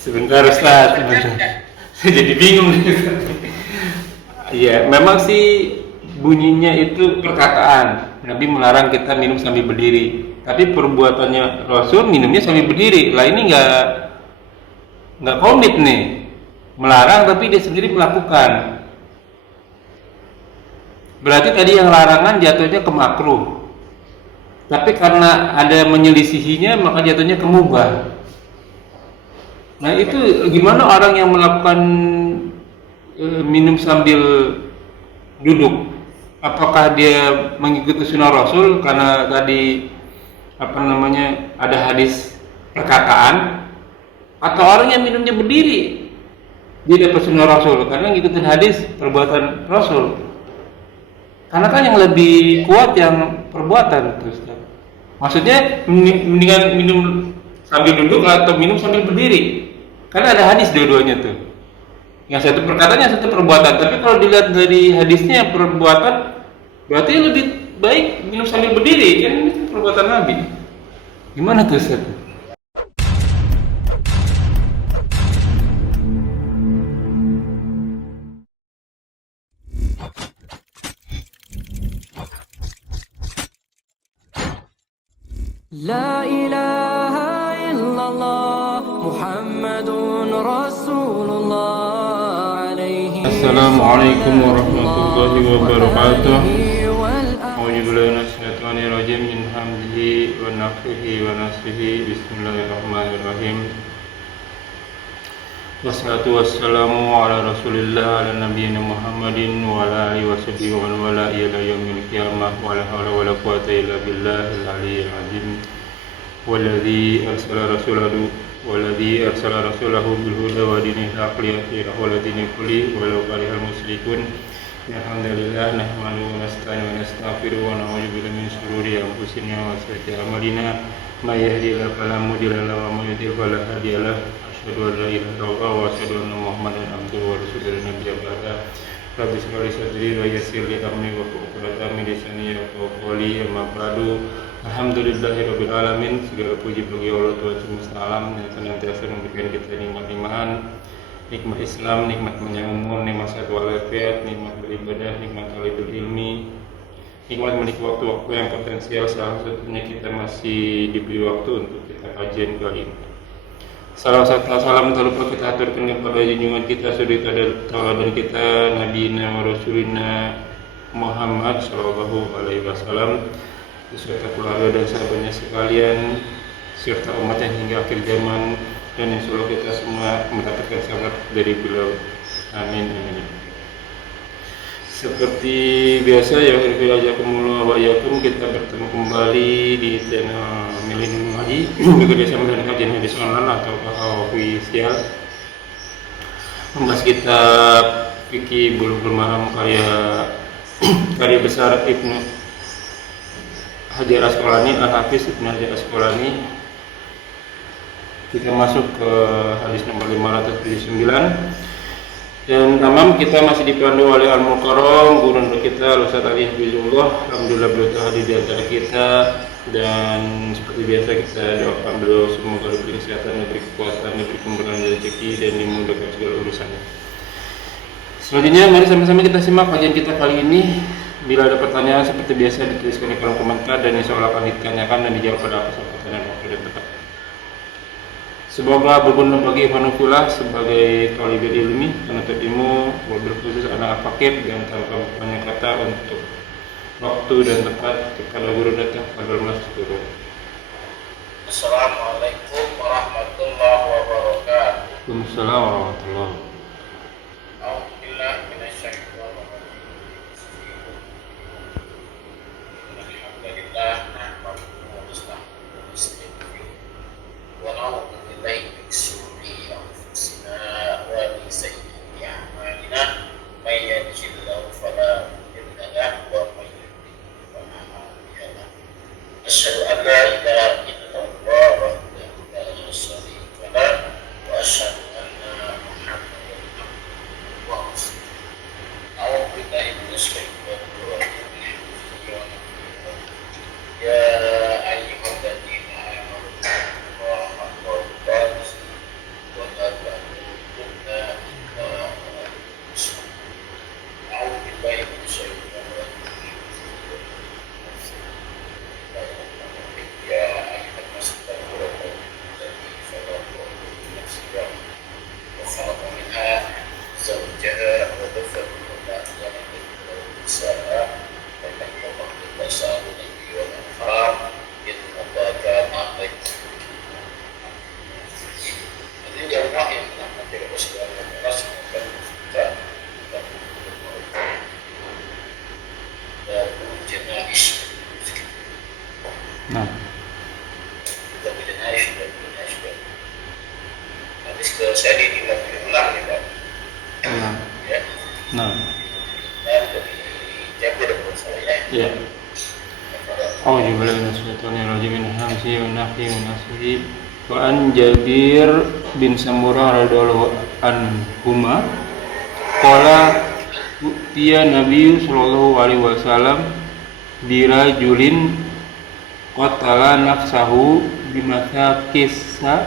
Sebentar Ustaz, sebentar. Saya jadi bingung nih. Iya, memang sih bunyinya itu perkataan. Nabi melarang kita minum sambil berdiri. Tapi perbuatannya Rasul minumnya sambil berdiri. Lah ini nggak komit nih. Melarang tapi dia sendiri melakukan. Berarti tadi yang larangan jatuhnya ke makruh. Tapi karena ada menyelisihinya maka jatuhnya ke mubah. Nah itu gimana orang yang melakukan minum sambil duduk? Apakah dia mengikuti sunnah Rasul karena tadi apa namanya ada hadis perkataan, atau orang yang minumnya berdiri dia dapat sunnah Rasul karena ngikutin hadis perbuatan Rasul? Karena kan yang lebih kuat yang perbuatan terus. Maksudnya mendingan minum sambil duduk atau minum sambil berdiri? Karena ada hadis dua-duanya tuh. Yang satu perkataan, yang satu perbuatan. Tapi kalau dilihat dari hadisnya perbuatan, berarti lebih baik minum sambil berdiri. Kan ini perbuatan Nabi. Gimana tuh Ustaz? لا إله إلا الله محمد رسول الله عليه Assalamualaikum warahmatullahi wabarakatuh. A'udzubillahi minasyaitonir rajim min hamzihi wa nafthihi wa nafthihi. Bismillahirrahmanirrahim. Wassalatu wassalamu ala Rasulillah ala nabiyyina Muhammadin wa ala alihi washabihi wa man wala ila yaumil qiyamah wa la haula wa la quwwata illa billahil aliyyil azim. Walladzi arsala rasulahu bil huda wa dinil haqqi liyudhhirahu 'ala dini kulli walau karihal musyrikun. Alhamdulillah nahmaduhu wa nasta'inu wa nastaghfiruhu wa na'udzu billahi min shururi anfusina wa sayyiati a'malina. May yahdihillahu fala mudilla lahu wa may yudlil fala hadiya lahu. Asyhadu an la ilaha illallah wa asyhadu anna Muhammadan abduhu wa rasuluhu nabiyya ba'da. Rabbi shrah li sadri wa yassir li amri wa hlul 'uqdatam min lisani yafqahu qawli. Amma ba'du. Alhamdulillahirabbil alamin. Segala puji bagi Allah Tuhan semesta alam yang senantiasa memberikan kita nikmat iman, nikmat Islam, nikmat panjang umur, nikmat sehat walafiat, nikmat beribadah, nikmat talibul ilmi, nikmat memiliki waktu-waktu yang potensial. Salah satunya kita masih diberi waktu untuk kita kajian kali ini. Salam tak lupa kita aturkan kepada junjungan kita, suri tauladan kita, Nabi wa Rasulina Muhammad sallallahu alaihi wasallam, beserta keluarga dan sahabatnya sekalian, serta umatnya hingga akhir zaman, dan insya Allah kita semua mendapatkan selamat dari beliau. Amin. Seperti biasa ya, Alhamdulillah wa iyyakum, kita bertemu kembali di channel Milenium Ngaji bekerjasama dengan kajian hadis online atau official, membahas kitab fikih Bulughul Maram karya besar Ibnu Hajar Asqalani, Al-Hafiz Ibnu Hajar Asqalani. Kita masuk ke hadis nomor 579. Dan tamam, kita masih dipandu oleh Al-Mukarram, guru kita Ustaz Ali Hafizullah. Alhamdulillah beliau telah hadir di antara kita, dan seperti biasa kita doakan beliau semoga diberi kesehatan, diberi kekuatan, diberi kemudahan rezeki, dan dimudahkan segala urusannya. Selanjutnya mari sama-sama kita simak kajian kita kali ini. Bila ada pertanyaan seperti biasa dituliskan di kolom komentar, dan insya Allah akan ditanyakan dan dijawab pada kesempatan waktu dan tempat. Semoga berguna bagi Ikhwanullah sebagai talibul ilmi, penuntut ilmu, wabil khusus anak fakir, dan tanpa banyak kata untuk waktu dan tempat kepada guru datang pada masjid guru. Assalamualaikum warahmatullahi wabarakatuh. Waalaikumsalam warahmatullahi wabarakatuh. A'udzubillahi minasyaitonir rajim. Alhamdulillah nahmaduhu wa nasta'inuhu wa nastaghfiruh wa na'udzu billahi min shururi anfusina wa min sayyiati a'malina. May yahdihillahu fala mudilla lahu wa may yudlil fala hadiya lahu. Asyhadu an la ilaha illallah wahdahu la syarika lahu wa asyhadu anna Muhammadan Kalau saya di ulang nih Pak. Nah, Ya. nah, Dan dari Jabir menurut saya. ya. A'udzu billahi minasyaitonir rajim min hamzihi wa nafthihi wa nafthihi. Wa an Jabir bin Samurah radhiyallahu anhuma qala utiya Nabi sallallahu alaihi wasallam birajulin qatala nafsahu bimathaqissa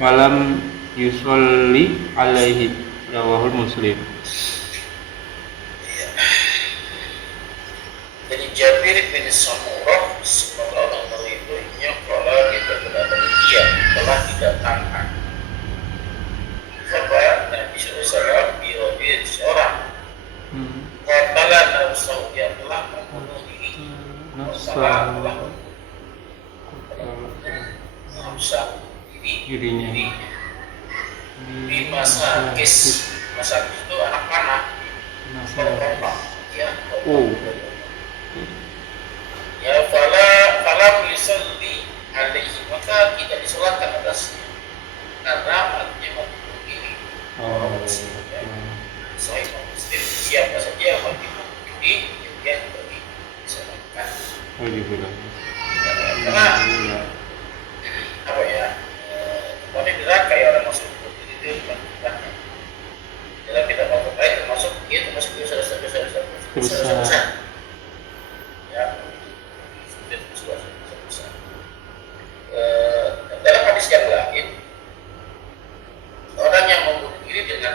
falam yusolli alaihi rawahul Muslim. Jadi Jabir bin Samurah semoga Allah meridhoinya kalau kita berada dia telah didatangkan kabar Nabi SAW birojil seorang qatala nafsahu yang telah membunuh diri Nafsahu dirinya di masa kis itu anak panah berkembang ya ya fala yusalli alaihi maka tidak disolatkan atasnya karena matinya mati bunuh diri. Sahih Muslim siapa saja yang mati bunuh diri dia tidak disolatkan. Karena apa ya? Kalau neraka ya orang masuk bunuh diri itu bukan dalam kita masuk baik termasuk dia termasuk dosa. Ya, dalam hadis yang lain orang yang membunuh diri dengan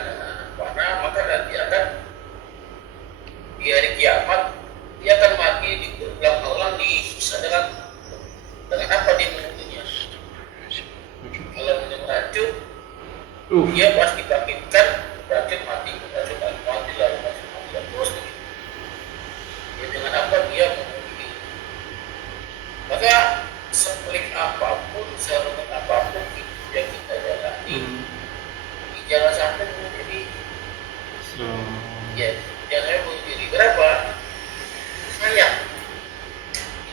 panah maka nanti akan di hari kiamat dia akan mati diulang-ulang disiksa dengan apa dia membunuhnya. Kalau minum racun dia pasti dibangkitkan racun mati lalu mati terus dia dengan apa dia membunuh diri. Maka sepelik apapun, serumit apapun yang kita jalani, jangan sampai bunuh diri. Ya, jangan sampai bunuh diri. Berapa? Sayang.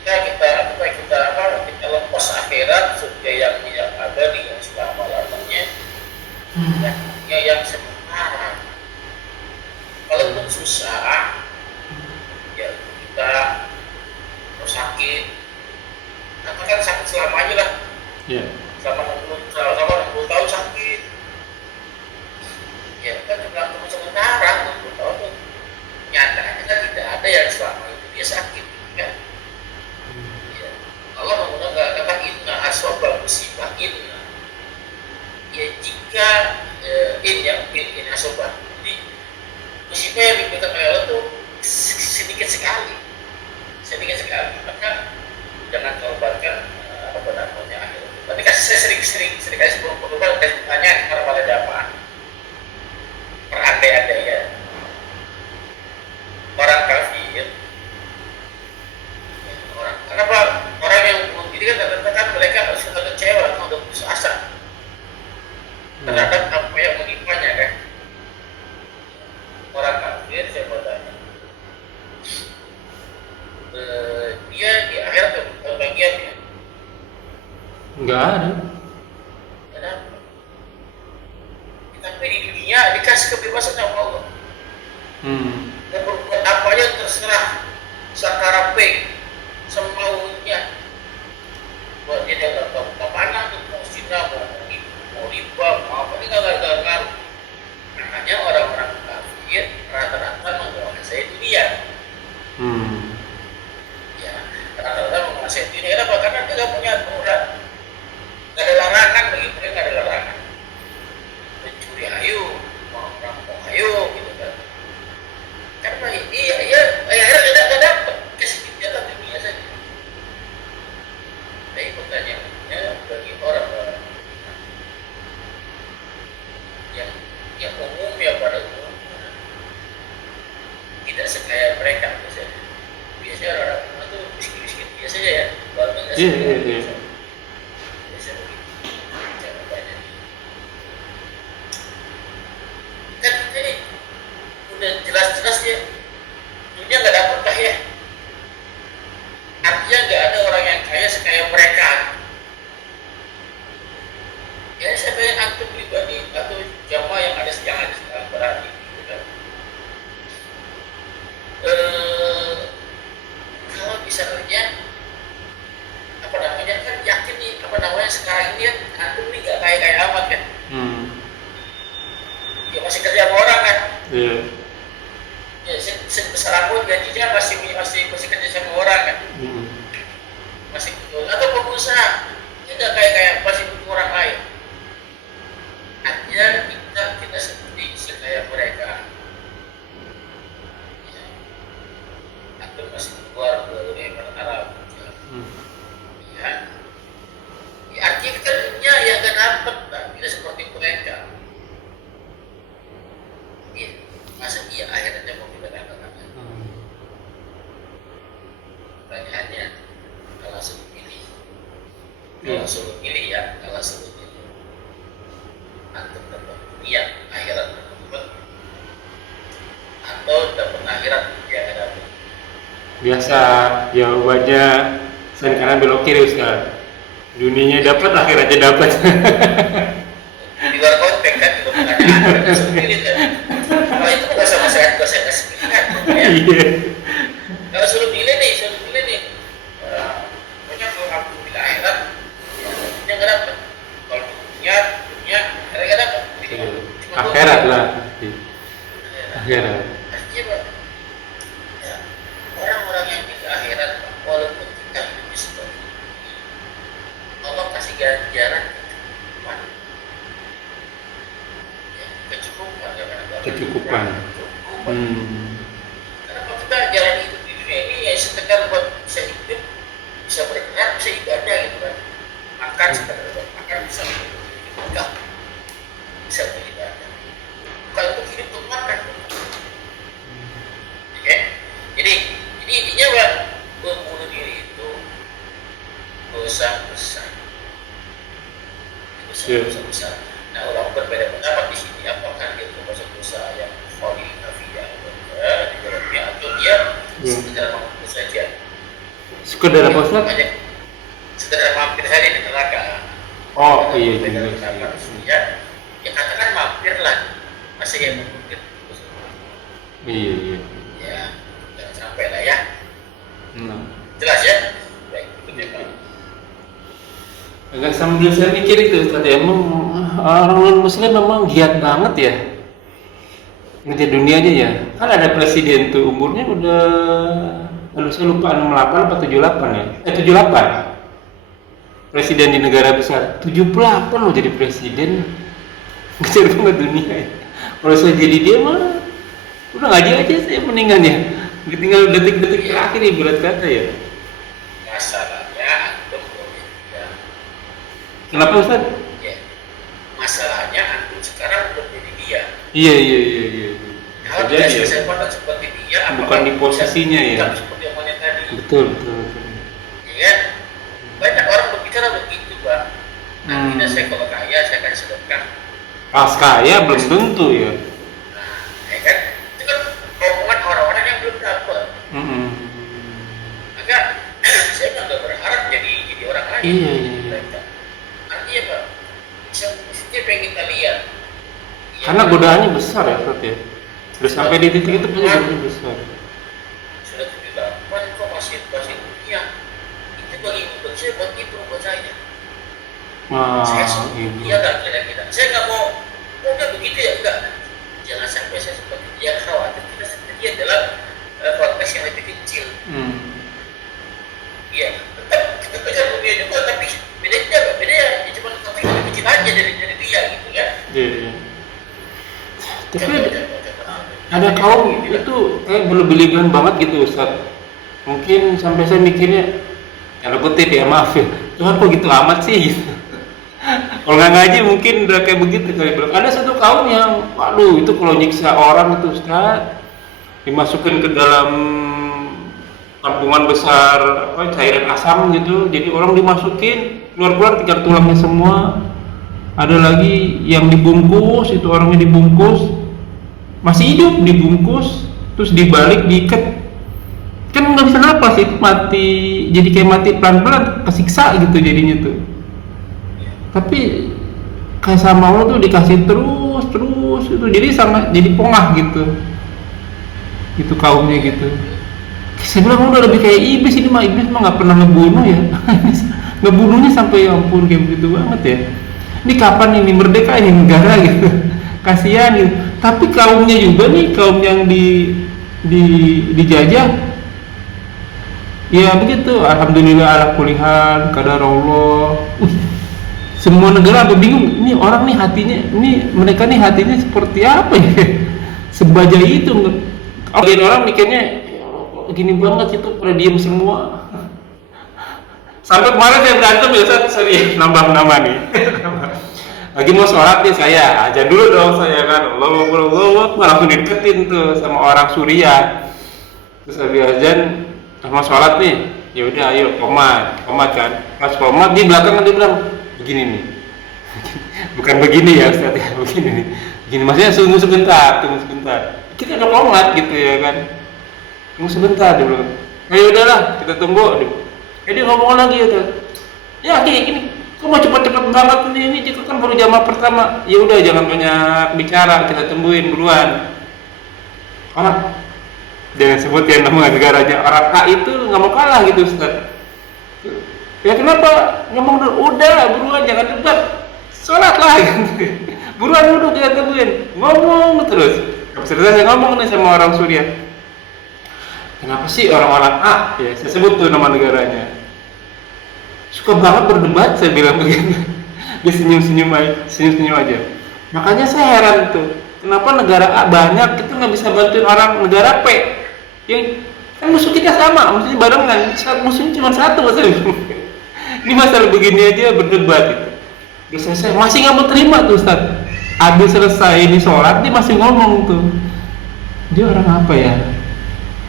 Kita lepas akhirat surga yang tidak ada di yang selama-lamanya, yang sementara. Kalaupun susah, ya kita sakit. Katakan sakit selamanya lah. Selama 60 tahun sakit. Ya kan juga untuk sementara 60 tahun. Nyatanya kan tidak ada yang selama itu dia sakit kan. Ya. Allah menggunakan kata inna aswabah musibah inna. Ya jika in aswabah. Jadi musibah yang diberikan oleh Allah itu sedikit sekali. Maka jangan korbankan apa namanya akhir. Tapi saya sering kasih korban kasih tanya kepada jamaah berandai-andai ya orang kafir kenapa orang yang bunuh diri kan kadang-kadang mereka sudah kecewa atau putus asa terhadap apa yang menimpanya kan orang kafir saya mau tanya dia di akhirat bagiannya enggak ada. Tapi di dunia dikasih kebebasan sama Allah. Dan berbuat apa aja terserah sakarape semaunya. Buat dia dalam mana tuh mau zina, mau riba, mau apa ini nggak ngaruh. Makanya orang-orang kafir rata-rata menguasai dunia. Ya, rata-rata menguasai dunia. Kenapa? Karena dia nggak punya aturan. Nggak ada larangan bagi mereka, nggak ada larangan. Mencuri ayo, mau merampok ayo, gitu kan. Karena akhirnya tidak dapat kasih jatah dunia saja. Tapi pertanyaannya bagi orang-orang yang umum ya pada umumnya tidak sekaya mereka biasanya orang-orang itu miskin-miskin biasa saja ya. Biasa kan ini udah jelas-jelas ya dunia nggak ada berkah ya, artinya nggak ada orang yang kaya sekaya mereka ya. Saya tanya antum pribadi masih kerja sama orang kan. Iya. Ya, sebesar apapun gajinya masih kerja sama orang kan. Masih atau pengusaha tidak kayak masih butuh orang lain. Artinya kita tidak seperti sekaya mereka. Ya. Atau masih keluar dari Arab. Ya. Ya, artinya kita dunia yang akan dapat, tidak seperti mereka. Ya. Masa iya akhirnya mau kita katakan? Pertanyaannya, kalau suruh pilih, kalau suruh pilih, antum dapat dunia akhirat dapat, atau dapat akhirat yang dapat. Biasa jawabannya sen kanan belok kiri Ustaz. Dunianya dapat, akhiratnya dapat. Di luar konteks kan itu pertanyaan ada suruh pilih kan. Kalau itu nggak sama saya kasih pilihan. Ya. Iya. Kalau suruh pilih nih. Pokoknya kalau aku pilih akhirat, ya nggak dapat. Kalau dunia akhirat nggak dapat. Akhirat lah. Akhirat. Artinya Pak, ya, orang-orang yang pilih akhirat, walaupun kita hidup di seperti ini, Allah kasih ganjaran kecukupan. Ya, kecukupan ya kan? Kecukupan. Kenapa kita jalan hidup di dunia ini ya sekedar buat bisa hidup, bisa berenang, bisa ibadah gitu kan? Makan sekedar buat makan, bisa hidup, bisa beribadah. Bukan untuk hidup untuk makan. Oke? Jadi intinya Pak, membunuh diri itu dosa besar. Dosa besar. Nah, orang berbeda pendapat di sini apakah dia dosa yang kholi kafiyah di dalamnya atau dia sekedar mampir saja. Sekedar apa Ustaz? Sekedar mampir saja di neraka. Oh iya juga. Ya katakan mampir lah. Masa yang mampir? Iya. Ya, jangan sampai lah ya. Jelas ya? Baik, berikutnya Pak. Agak sambil saya mikir itu Ustaz, emang orang non muslim memang giat banget ya ngejar dunia aja ya. Kan ada presiden tuh umurnya udah, aduh saya lupa 68 atau 78 ya. 78. Presiden di negara besar 78 loh jadi presiden. Ngejar banget dunia ya. Kalau saya jadi dia mah udah ngaji aja saya meninggalnya. Tinggal detik-detik terakhir ya berat kata ya. Masalahnya antum ya. Kenapa Ustaz? Ya. Masalahnya antum sekarang belum jadi dia. Iya. Kalau Jadi tidak ya. selesai seperti dia, Bukan di posisinya ya. Tidak seperti omongan tadi. Betul. Ya. Banyak orang berbicara begitu, Pak. Nantinya saya kalau kaya, saya akan sedekah. Pas kaya belum tentu ya. Nah, ya kan? Itu kan omongan orang-orang yang belum dapat. Maka saya nggak berharap jadi orang lain. Iya. Artinya Pak, mesti pengen kita lihat. Karena godaannya besar ya Ustaz ya. Udah sampai di titik itu pasti godaannya besar. Sudah 78 kok masih dunia. Itu buat saya, buat saya. Saya Ibu. iya nggak kira-kira. Saya nggak mau udah begitu ya enggak. Jangan sampai saya seperti dia, khawatir kita seperti dia dalam konteks yang lebih kecil. Iya, tetap kita kejar dunia juga, tapi beda ya cuma konteks lebih kecil aja dari dia gitu kan. Iya. Tapi ada kaum itu berlebihan banget gitu Ustaz. Mungkin sampai saya mikirnya, kalau kutip ya maaf ya, Tuhan kok gitu amat sih gitu. Kalau nggak ngaji mungkin udah kayak begitu kali. Ada satu kaum yang, waduh itu kalau nyiksa orang itu Ustaz, dimasukkan ke dalam kampungan besar cairan asam gitu, jadi orang dimasukin keluar tinggal tulangnya semua. Ada lagi yang dibungkus, itu orangnya dibungkus masih hidup, dibungkus terus dibalik diikat, kan nggak bisa napas, itu mati, jadi kayak mati pelan-pelan, kesiksa gitu jadinya tuh. Tapi kayak sama Allah tuh dikasih terus itu, jadi sangat jadi pongah gitu kaumnya gitu. Saya bilang udah lebih kayak iblis ini mah, iblis mah nggak pernah ngebunuh ya. Ngebunuhnya sampai ya ampun kayak begitu banget ya. Ini kapan ini merdeka ini negara gitu. kasihan gitu. Tapi kaumnya juga nih, kaum yang dijajah, ya begitu. Alhamdulillah ala kulli hal, qadarullah. Semua negara apa bingung, ini orang nih hatinya, ini mereka nih hatinya seperti apa ya? Sebaja itu. Bagian orang mikirnya gini banget itu, pada diem semua. Sampai kemarin saya berantem ya, sorry nambah nama nih. Lagi mau sholat nih saya, aja dulu dong saya kan, Allah langsung deketin tuh sama orang Suriah. Terus habis azan sama sholat nih, ya udah ayo komat kan. Pas komat di belakang dia bilang begini nih, bukan begini ya Ustaz ya, begini nih, begini maksudnya tunggu sebentar. Kita udah komat gitu ya kan, tunggu sebentar dia bilang. Ayo udahlah kita tunggu. Dia ngomong lagi ya kayak gini. Kok mau cepet-cepet banget ini kita kan baru jamaah pertama. Ya udah jangan banyak bicara, kita tungguin duluan. Orang jangan sebut ya nama negaranya. Orang A itu nggak mau kalah gitu Ustaz. Ya kenapa? Ngomong dulu, udah buruan jangan debat. Sholat lah gitu. Buruan dulu kita tungguin. Ngomong terus. Selesai saya ngomong nih sama orang Suriah. Kenapa sih orang-orang A, ya saya sebut tuh nama negaranya, suka banget berdebat, saya bilang begitu. Dia senyum-senyum aja. Makanya saya heran tuh, kenapa negara A banyak, kita nggak bisa bantuin orang negara P yang kan musuh kita sama, maksudnya barengan, musuhnya cuma satu. Ini masalah begini aja berdebat gitu. Udah selesai, masih nggak mau terima tuh Ustaz. Habis selesai ini sholat, dia masih ngomong tuh. Dia orang apa ya?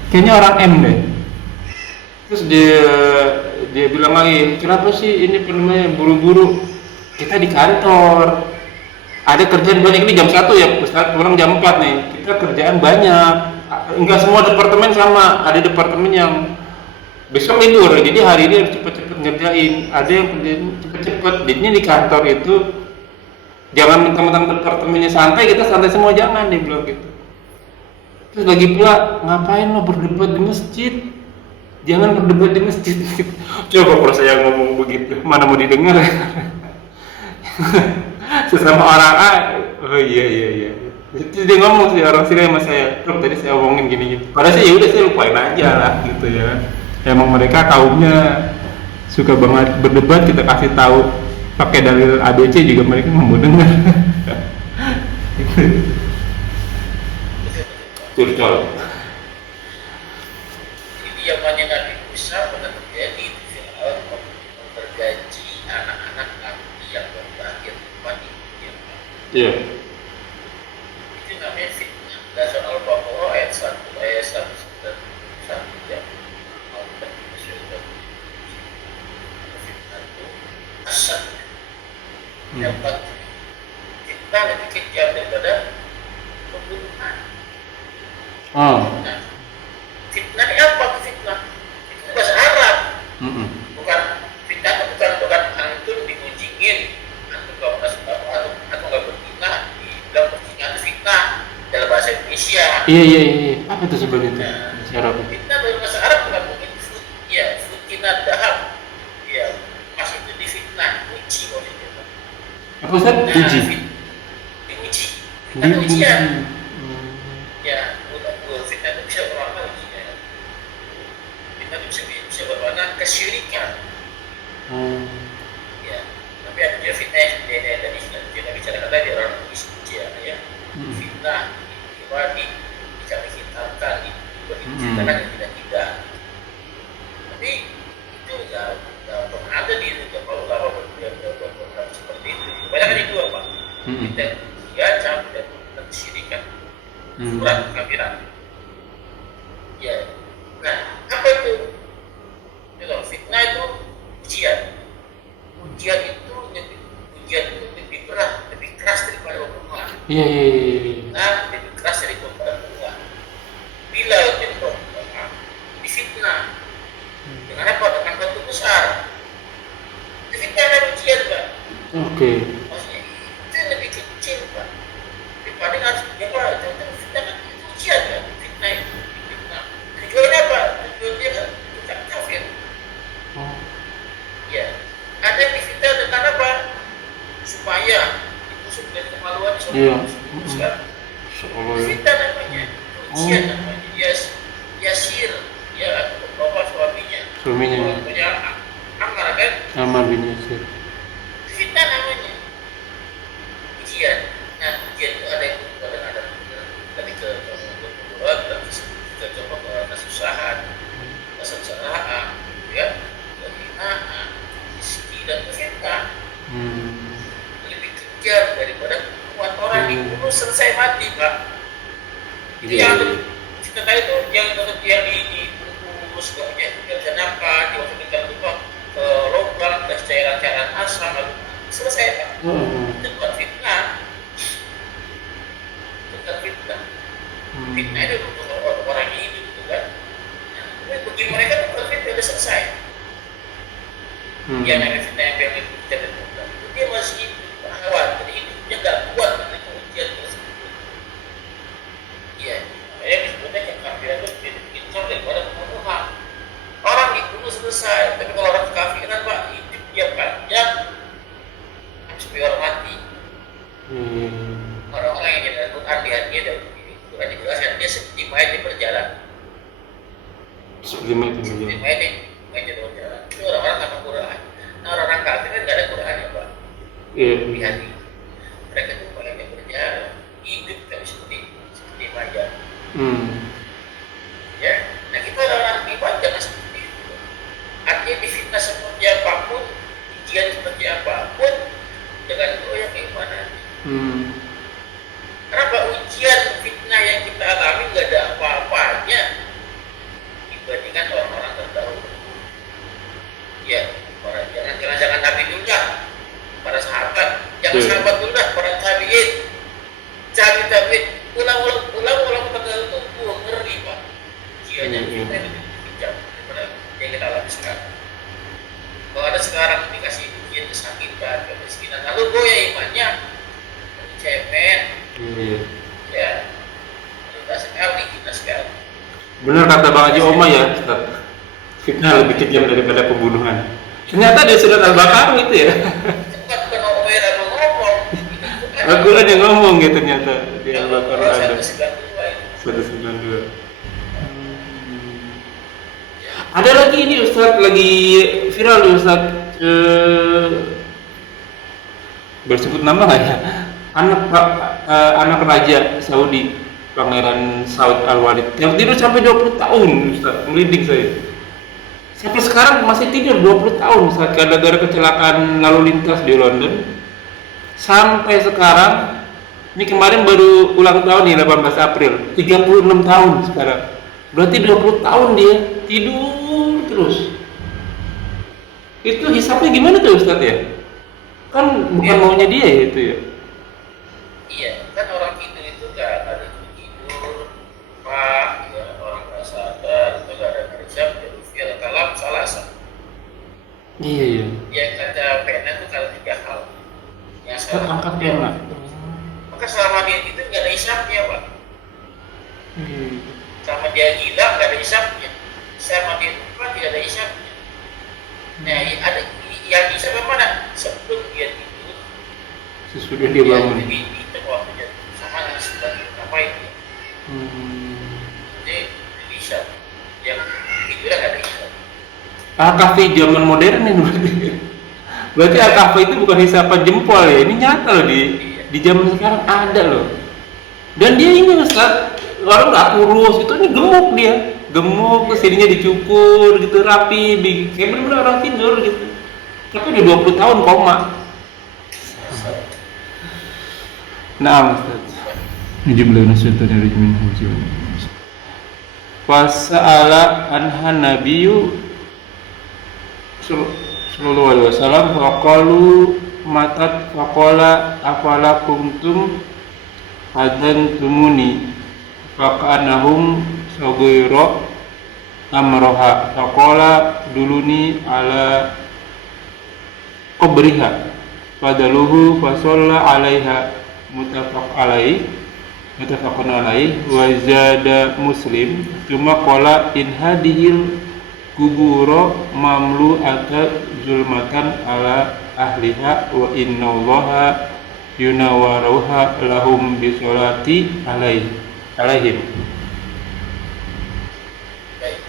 Kayaknya orang M deh. Terus dia bilang lagi, kenapa sih ini namanya buru-buru? Kita di kantor, ada kerjaan banyak, ini jam 1 ya Ustaz, pulang jam 4 nih. Kita kerjaan banyak. Enggak semua departemen sama, ada departemen yang besok libur, jadi hari ini harus cepet-cepet ngerjain. Ada yang kerjain cepet-cepet. Jadinya di kantor itu jangan teman-teman departemennya santai, kita santai semua, jangan, dia bilang gitu. Terus lagi pula, ngapain lo berdebat di masjid? Jangan berdebat di masjid. Coba kalau saya ngomong begitu, mana mau didengar? Sesama orang A, oh iya. Terus dia ngomong sih orang Syria sama saya, Prof tadi saya omongin gini. Padahal sih ya udah saya lupain aja lah gitu ya. Emang mereka kaumnya suka banget berdebat, kita kasih tahu pakai dalil ABC juga mereka nggak mau dengar. Curcol. Jadi zamannya Nabi Musa pernah terjadi di Fir'aun mempergaji anak-anak laki yang berlahir di Iya. Itu namanya fitnah. Dasar Al-Baqarah ayat 1 ayat 1 ya. Fitnah itu asal. Yang fitnah lebih kejam daripada pembunuhan. Nah, fitnah ini apa? Fitnah itu bahasa Arab. Bukan fitnah, bukan antum digunjingin, antum nggak pernah sebab, antum nggak berzina, dibilang berzina itu fitnah dalam bahasa Indonesia. Iya. Apa itu sebenarnya? Arab. Fitnah dalam bahasa Arab bukan mungkin fitnah dahab. Ya, mas itu difitnah, uji maksudnya. Apa Ustaz? Uji. Diuji. Kan ujian. Ya. Fitnah itu bisa bermakna ujian. Fitnah itu bisa bermakna kesyirikan. Ya, tapi ada juga fitnah yang tadi kita bicarakan tadi orang ujian ya. Fitnah diwadi, dikami hitamkan, diceritakan yang tidak. Tapi itu nggak pernah ada di ulama berpendapat seperti itu. Banyak kan itu apa? Fitnah diancam dan kesyirikan, surat kafiran. Ya, nah apa itu? Fitnah itu ujian. Ujian itu lebih berat, lebih keras daripada pembunuhan. Iya. Nah, lebih keras daripada pembunuhan. Bila pembunuhan difitnah dengan apa? Dengan batu besar. Fitnah dan ujian, Pak. Oke. Maksudnya itu lebih kecil, Pak. Daripada harus apa? Itu fitnah kan ujian, kan? Fitnah itu. Tujuannya apa? Tujuannya kan bukan kafir. Ya, ada yang difitnah dengan apa? Supaya itu sebenarnya kemaluan. Iya. Sekarang Insyaallah ya. fitnah namanya, ujian namanya. Yasir, ya bapak suaminya. Suaminya Punya Ammar kan, Ammar bin Yasir. fitnah namanya. Ujian. Nah, ujian itu ada yang kadang ada tadi ke kemudahan, ke kesusahan, kesengsaraan, ya, kehinaan, miskin dan fitnah. Lebih kejam daripada kuat orang dibunuh selesai mati, Pak. Itu yang kita tahu itu yang dibungkus, kemudian tidak bisa nafas, dimasukkan ke lubang, ke cairan-cairan asam, lalu selesai, Pak. Itu bukan fitnah. Bukan fitnah. Fitnah itu untuk orang yang hidup, gitu kan. Nah, bagi mereka itu bukan fitnah, sudah selesai. Dia namanya fitnah yang biar kita tentukan. Dia masih hidup, awal, jadi hidupnya nggak kuat dengan ujian tersebut. Iya, makanya disebutnya yang kafir itu lebih kejam daripada pembunuhan. Orang dibunuh selesai, tapi kalau orang kafiran, Pak, hidup dia panjang sampai orang mati. Orang-orang yang jadi Al-Quran di hatinya dan Quran dijelaskan dia seperti mayat yang berjalan. Seperti mayat yang berjalan. Itu orang-orang tanpa Quran. Nah, orang-orang kafir kan nggak ada Qurannya, Pak. Iya. Di hati mereka itu mayat yang berjalan, hidup tapi seperti mayat. Ya, nah kita orang ibadah jangan seperti itu. Artinya difitnah seperti apapun, ujian seperti apapun, dengan goyah keimanan. Kenapa ujian fitnah yang kita alami nggak ada apa-apanya dibandingkan orang-orang terdahulu? Ya, jangan Nabi dulu lah, para sahabat, jangan sahabat dulu lah, para tabiin, tabiin, ulang terdahulu itu ngeri, Pak. Ujiannya kita lebih kejam daripada yang kita alami sekarang. Kalau ada sekarang dikasih ujian kesakitan, kemiskinan, lalu goyah imannya, cemen. Ya, kita sekali. Benar kata Bang Haji Oma ya, Ustaz. Fitnah lebih kejam daripada pembunuhan. Ternyata di surat Al-Baqarah itu ya. Bukan Omer yang ngomong. Al-Quran yang ngomong gitu ternyata di Al-Baqarah ada. 192. 192. Ada lagi ini Ustaz, lagi viral nih Ustaz. Bersebut nama nggak ya? Anak Raja Saudi, Pangeran Saud Al-Walid, yang tidur sampai 20 tahun Ustaz, merinding saya. Sampai sekarang masih tidur 20 tahun saat gara-gara kecelakaan lalu lintas di London. Sampai sekarang, ini kemarin baru ulang tahun nih 18 April, 36 tahun sekarang. Berarti 20 tahun dia tidur terus. Itu hisapnya gimana tuh Ustaz ya? Kan bukan maunya dia ya itu ya? Iya, kan orang itu gak ada tidur, Pak, ya, orang gak sadar, itu gak ada kerja, jadi kalam salah sah. Iya. Yang kata pena itu kalau 3 hal. Yang salah Angkat pena. Maka selama dia tidur gak ada hisapnya, Pak. Sama dia gila gak ada hisapnya. Sama dia lupa tidak ada hisapnya. Nah, ada yang hisapnya mana? Sebelum dia tidur. Sesudah dia bangun. Itu waktunya sangat sebagai ngapain ya? Jadi bisa yang tidur gak ada hisap. Al-Kahfi zaman modern ini berarti. Berarti Al-Kahfi itu bukan hisapan jempol ya. Ini nyata loh di zaman sekarang ada loh. Dan dia ini Ustaz, orang nggak kurus gitu, ini gemuk dia. Gemuk, kesininya dicukur gitu rapi, kayak bener-bener orang tidur gitu. Tapi udah 20 tahun koma. Nah, Ustaz. Jumlah syaitanir rajim Fasa'ala anha nabiyyu sallallahu alaihi wasallam faqalu matat faqala afala kuntum adantumuni faqanahum saghira amroha faqala duluni ala qabriha fadaluhu fasalla alaiha muttafaqun alaih wa zada Muslim cuma qala in hadhil kuburo mamlu'ata zulmatan ala ahliha wa innallaha yunawaruha lahum bisolati alaihim. Baik.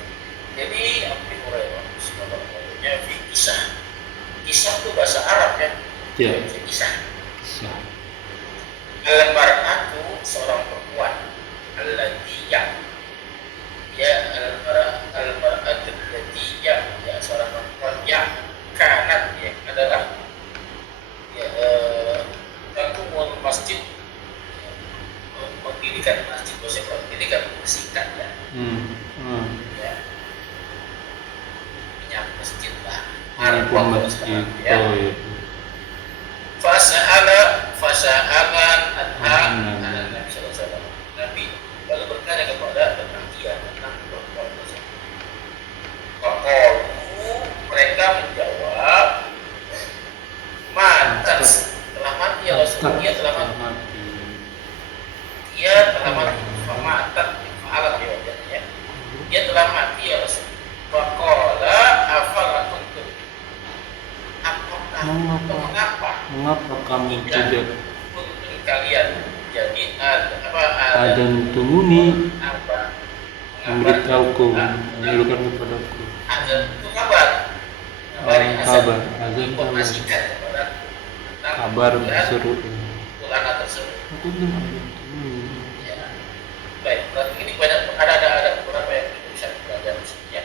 Jadi Abu Hurairah sebenarnya fi kisah. Kisah itu bahasa Arab ya. Ya. Kisah. Al-mar'atu seorang perempuan. Al-latiyah. Ya al-mar'atu al-latiyah, ya seorang perempuan yang kanat ya adalah ya takumul masjid, mendirikan masjid, maksudnya mendirikan bersikat ya. Ya, minyak masjid lah. Menyapu masjid. Ya. Oh iya. Fasa'alan anha Nabi sallallahu alaihi wasallam. Nabi lalu bertanya kepada tentang dia, tentang perempuan tersebut. Faqalu, mereka menjawab, matat, telah mati ya Rasulullah, dia telah mati. Dia telah mati. Famatat, fa'alat ya wajahnya. Dia telah mati ya Rasulullah. Faqala afala kuntum, Mengapa kamu tidak kalian jadi adan tumuni apa memberitahuku, menyuruhkan kepadaku ada itu kabar informasikan kabar seru ulama tersebut. aku belum adan tumuni. Ya. Baik, berarti ini banyak ada beberapa yang bisa belajar di sini ya.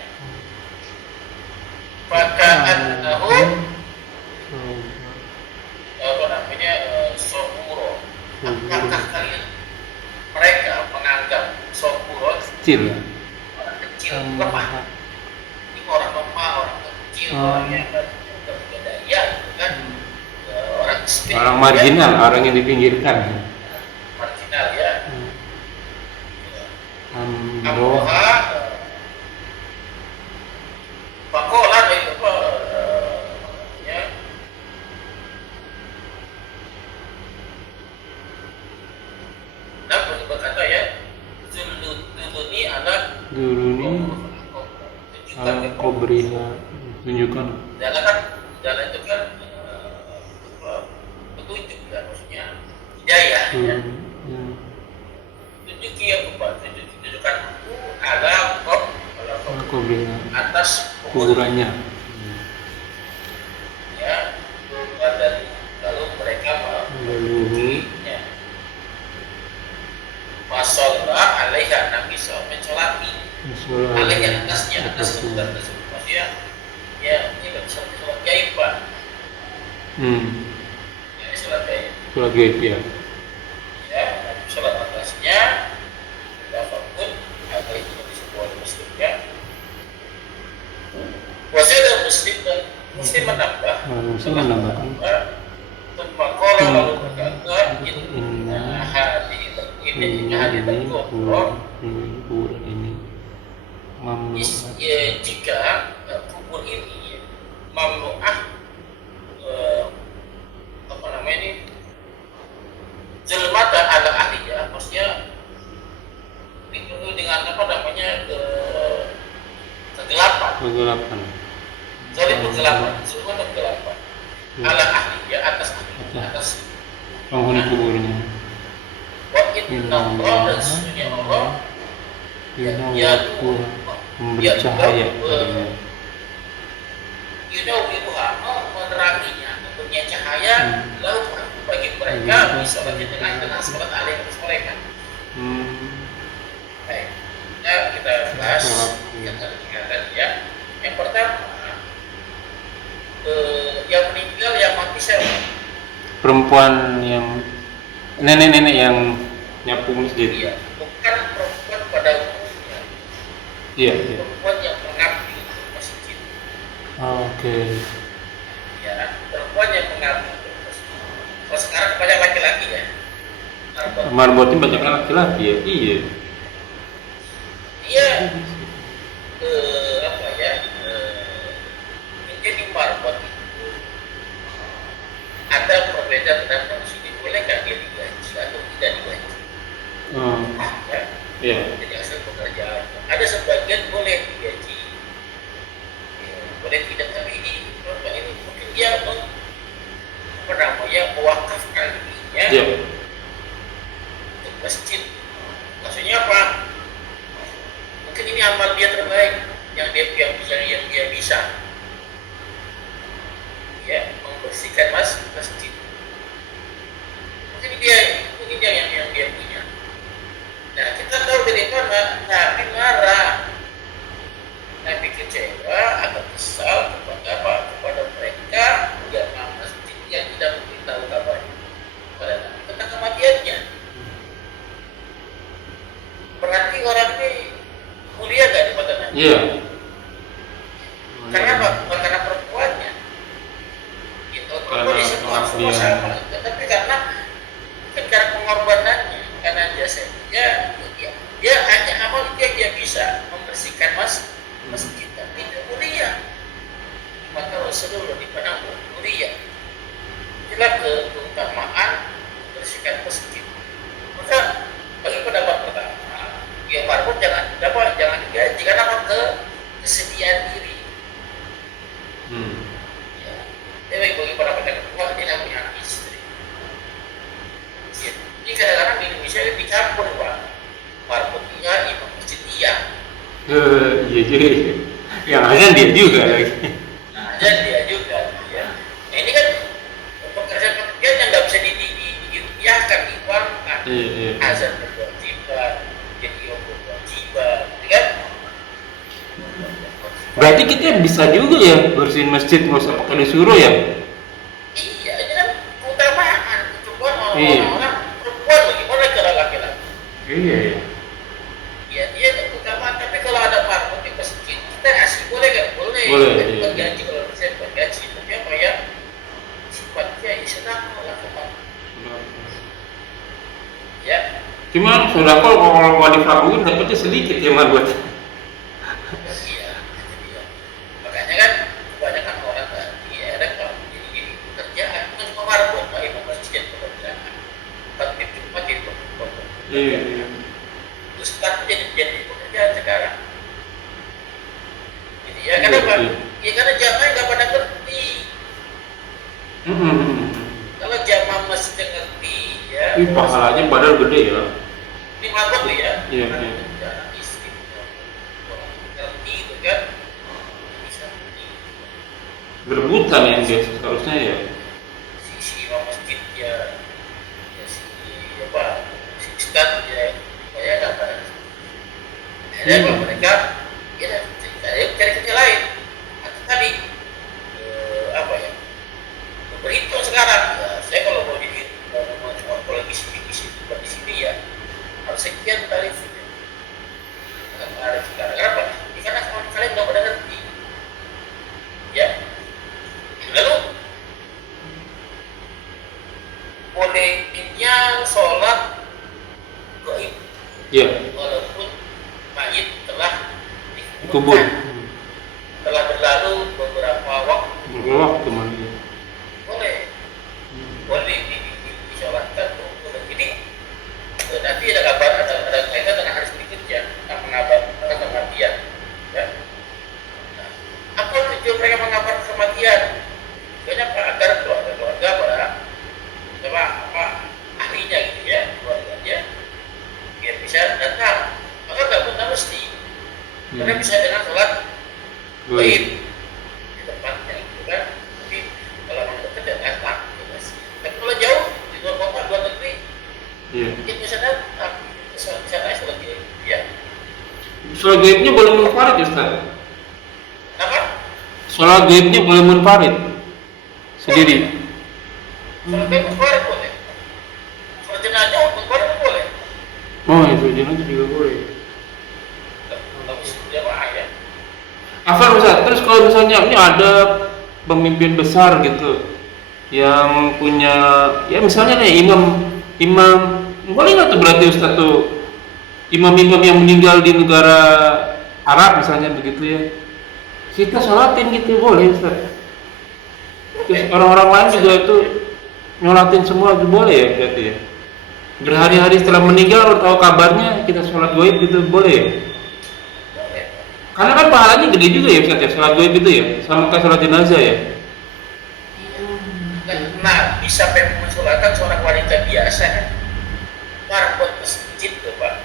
Faka'annahu apa namanya sokuro. Apakah kalian mereka menganggap sokuro Kecil. orang kecil lemah? Ini orang lemah, orang kecil, orang yang berbudaya, kan? Orang miskin, Orang marginal, orang yang dipinggirkan. marginal ya. Amroh. Amroha Pakola itu apa? Ya. Nabi berkata ya, Zuluni adalah Duruni tunjukkan ke kobriha, tunjukkan jalan itu kan petunjuk ya, maksudnya hidayah ya. Tunjuki ya tunjukkan ada kobriha atas kuburannya. ya, dan lalu mereka Lalu ya. Masalah alaiha Nabi SAW mencolati alaiha atasnya, atas kebutuhan tersebut. Maksudnya ya ini nggak bisa sholat gaib Pak. Ini sholat gaib sholat gaib ya. ya, Nabi sholat atasnya dafakun alaihi Nabi sebuah muslim ya. Wasilah muslim dan muslim menambah Muslim menambahkan Tumakola lalu berkata inna ini kubur kuburan ini jika kubur ini mamnu'ah apa namanya ini jelmata ala ahli ya, maksudnya dipenuhi dengan apa namanya kegelapan zalim kegelapan, semua kegelapan ala ahli ya, atas penghuni kuburnya. wa inna Allah dan sesungguhnya Allah memberi cahaya padanya. Yudawiruha meneranginya, mempunyai cahaya lalu bagi mereka bisa bagi tengah-tengah sholat alaihi atas mereka. Baik, ya kita bahas yang ketiga tadi ya. Yang pertama yang meninggal yang mati siapa? Perempuan yang nenek-nenek yang nyapu masjid. Iya, bukan perempuan pada umumnya. Iya. Perempuan yang mengabdi di masjid. Oke. Ya, perempuan yang mengabdi di masjid. Kalau sekarang banyak laki-laki ya. Marbotin banyak laki-laki ya. Iya. Dia apa ya? Menjadi marbot itu ada perbedaan tentang sini boleh nggak dia digaji atau tidak digaji? Ya. Iya. Jadi hasil pekerjaan. Ada sebagian boleh digaji, ya, boleh tidak. Tapi ini mungkin dia mewakafkan dirinya ya. Iya. Untuk masjid. Maksudnya apa? Mungkin ini amal dia terbaik yang dia bisa. Ya, membersihkan masjid. Mungkin dia yang dia punya. Nah, kita tahu dari mana Nabi marah, Nabi kecewa atau kesal kepada mereka jamaah masjid yang tidak memberitahu kabar kepada Nabi tentang kematiannya. Berarti orang ini mulia gak di mata Nabi? Iya. Karena apa? Bukan karena perempuannya. Gitu. Perempuan di semua sama. Tapi karena pengorbanannya, karena dia hanya amal dia bisa membersihkan masjid, tapi itu mulia. Maka Rasulullah dipandang mulia. Inilah keutamaan membersihkan masjid. Maka bagi pendapat pertama, ya marbot jangan digaji karena apa? Kesediaan diri. Ya. Tapi bagi pendapat yang kedua, dia tidak punya istri. Ya. Ini kadang-kadang di Indonesia ini dicampur Pak. Marbot iya, imam masjid iya. Iya juga. Yang azan dia juga lagi. Azan dia juga. Ya. Nah, ini kan pekerjaan-pekerjaan yang nggak bisa diiakan, diuangkan. Iya. Azan berkewajiban, jadi imam berkewajiban, kan? Berarti kita bisa juga ya bersihin masjid, nggak usah pakai disuruh ya? Iya, ini kan keutamaan. Perempuan Iya. orang perempuan bagaimana cara laki-laki? Iya. Ya dia itu keutamaan. Tapi kalau ada marbot di masjid, kita ngasih boleh nggak? Boleh. Boleh, Tapi iya. bukan gaji, kalau bisa bukan gaji. Tapi apa ya? Sifatnya Islam lakukan. Ya. Cuma sudah kalau mau difraguin dapetnya sedikit ya marbot. Iya, itu dia. Makanya kan kebanyakan orang kan ada kalau jadi pekerjaan bukan cuma marbot, Pak, imam masjid pekerjaan. Tapi cuma di Iya. Ustaz jadi pekerjaan sekarang. Jadi ya kenapa? Ya karena jamaah nggak pada ngerti. Kalau jamaah masjid yang ngerti, ya. Ih, pahalanya padahal gede ya. Ini marbot tuh ya. Iya. Jarang istri. Orang ngerti itu kan. Bisa ngerti. Berebutan ya dia seharusnya ya. Si imam masjid ya si apa si ustaz ya supaya dapat ada mereka ya cari kerja lain atau tadi apa ya berhitung sekarang ya, saya kalau mau jadi kalau lagi di sini ya harus sekian tarifnya tarif sekarang kenapa? Karena kalian nggak pada ngerti ya. Lalu bolehnya sholat gaib Iya. walaupun mayit telah Kubur. telah berlalu beberapa waktu Waktu mana? boleh disolatkan boleh. Jadi nanti ada kabar ada kaitan dengan hadis berikutnya tentang mengabarkan kematian ya. Nah, apa tujuan mereka mengabarkan kematian? Banyak agar keluarga para ahlinya gitu ya, keluarganya biar bisa datang. Maka nggak pernah mesti karena bisa dengan sholat gaib di tempatnya gitu kan. Tapi kalau mau dekat ya datang gitu. Tapi kalau jauh di luar kota, luar negeri, Iya. ya bisa datang, bisa aja sholat gaib ya. Sholat gaibnya boleh munfarid ya Ustaz? Apa? Sholat gaibnya boleh munfarid sendiri. Sholat gaib kemarin boleh. Sholat jenazah kemarin boleh. Oh ya, sholat jenazah juga boleh. Tapi sudah ya. Afan Ustaz, terus kalau misalnya ini ada pemimpin besar gitu yang punya, ya misalnya nih imam boleh nggak tuh berarti Ustaz tuh imam-imam yang meninggal di negara Arab misalnya begitu ya, kita sholatin gitu boleh Ustaz? Terus orang-orang lain juga itu nyolatin semua itu boleh ya berarti ya? Berhari-hari setelah meninggal tahu kabarnya kita sholat gaib gitu boleh ya? Karena kan pahalanya gede juga ya Ustaz ya, sholat gaib itu ya, sama kayak sholat jenazah ya. Nah, bisa memang sholat sholat kan seorang wanita biasa kan, marbot masjid tuh Pak.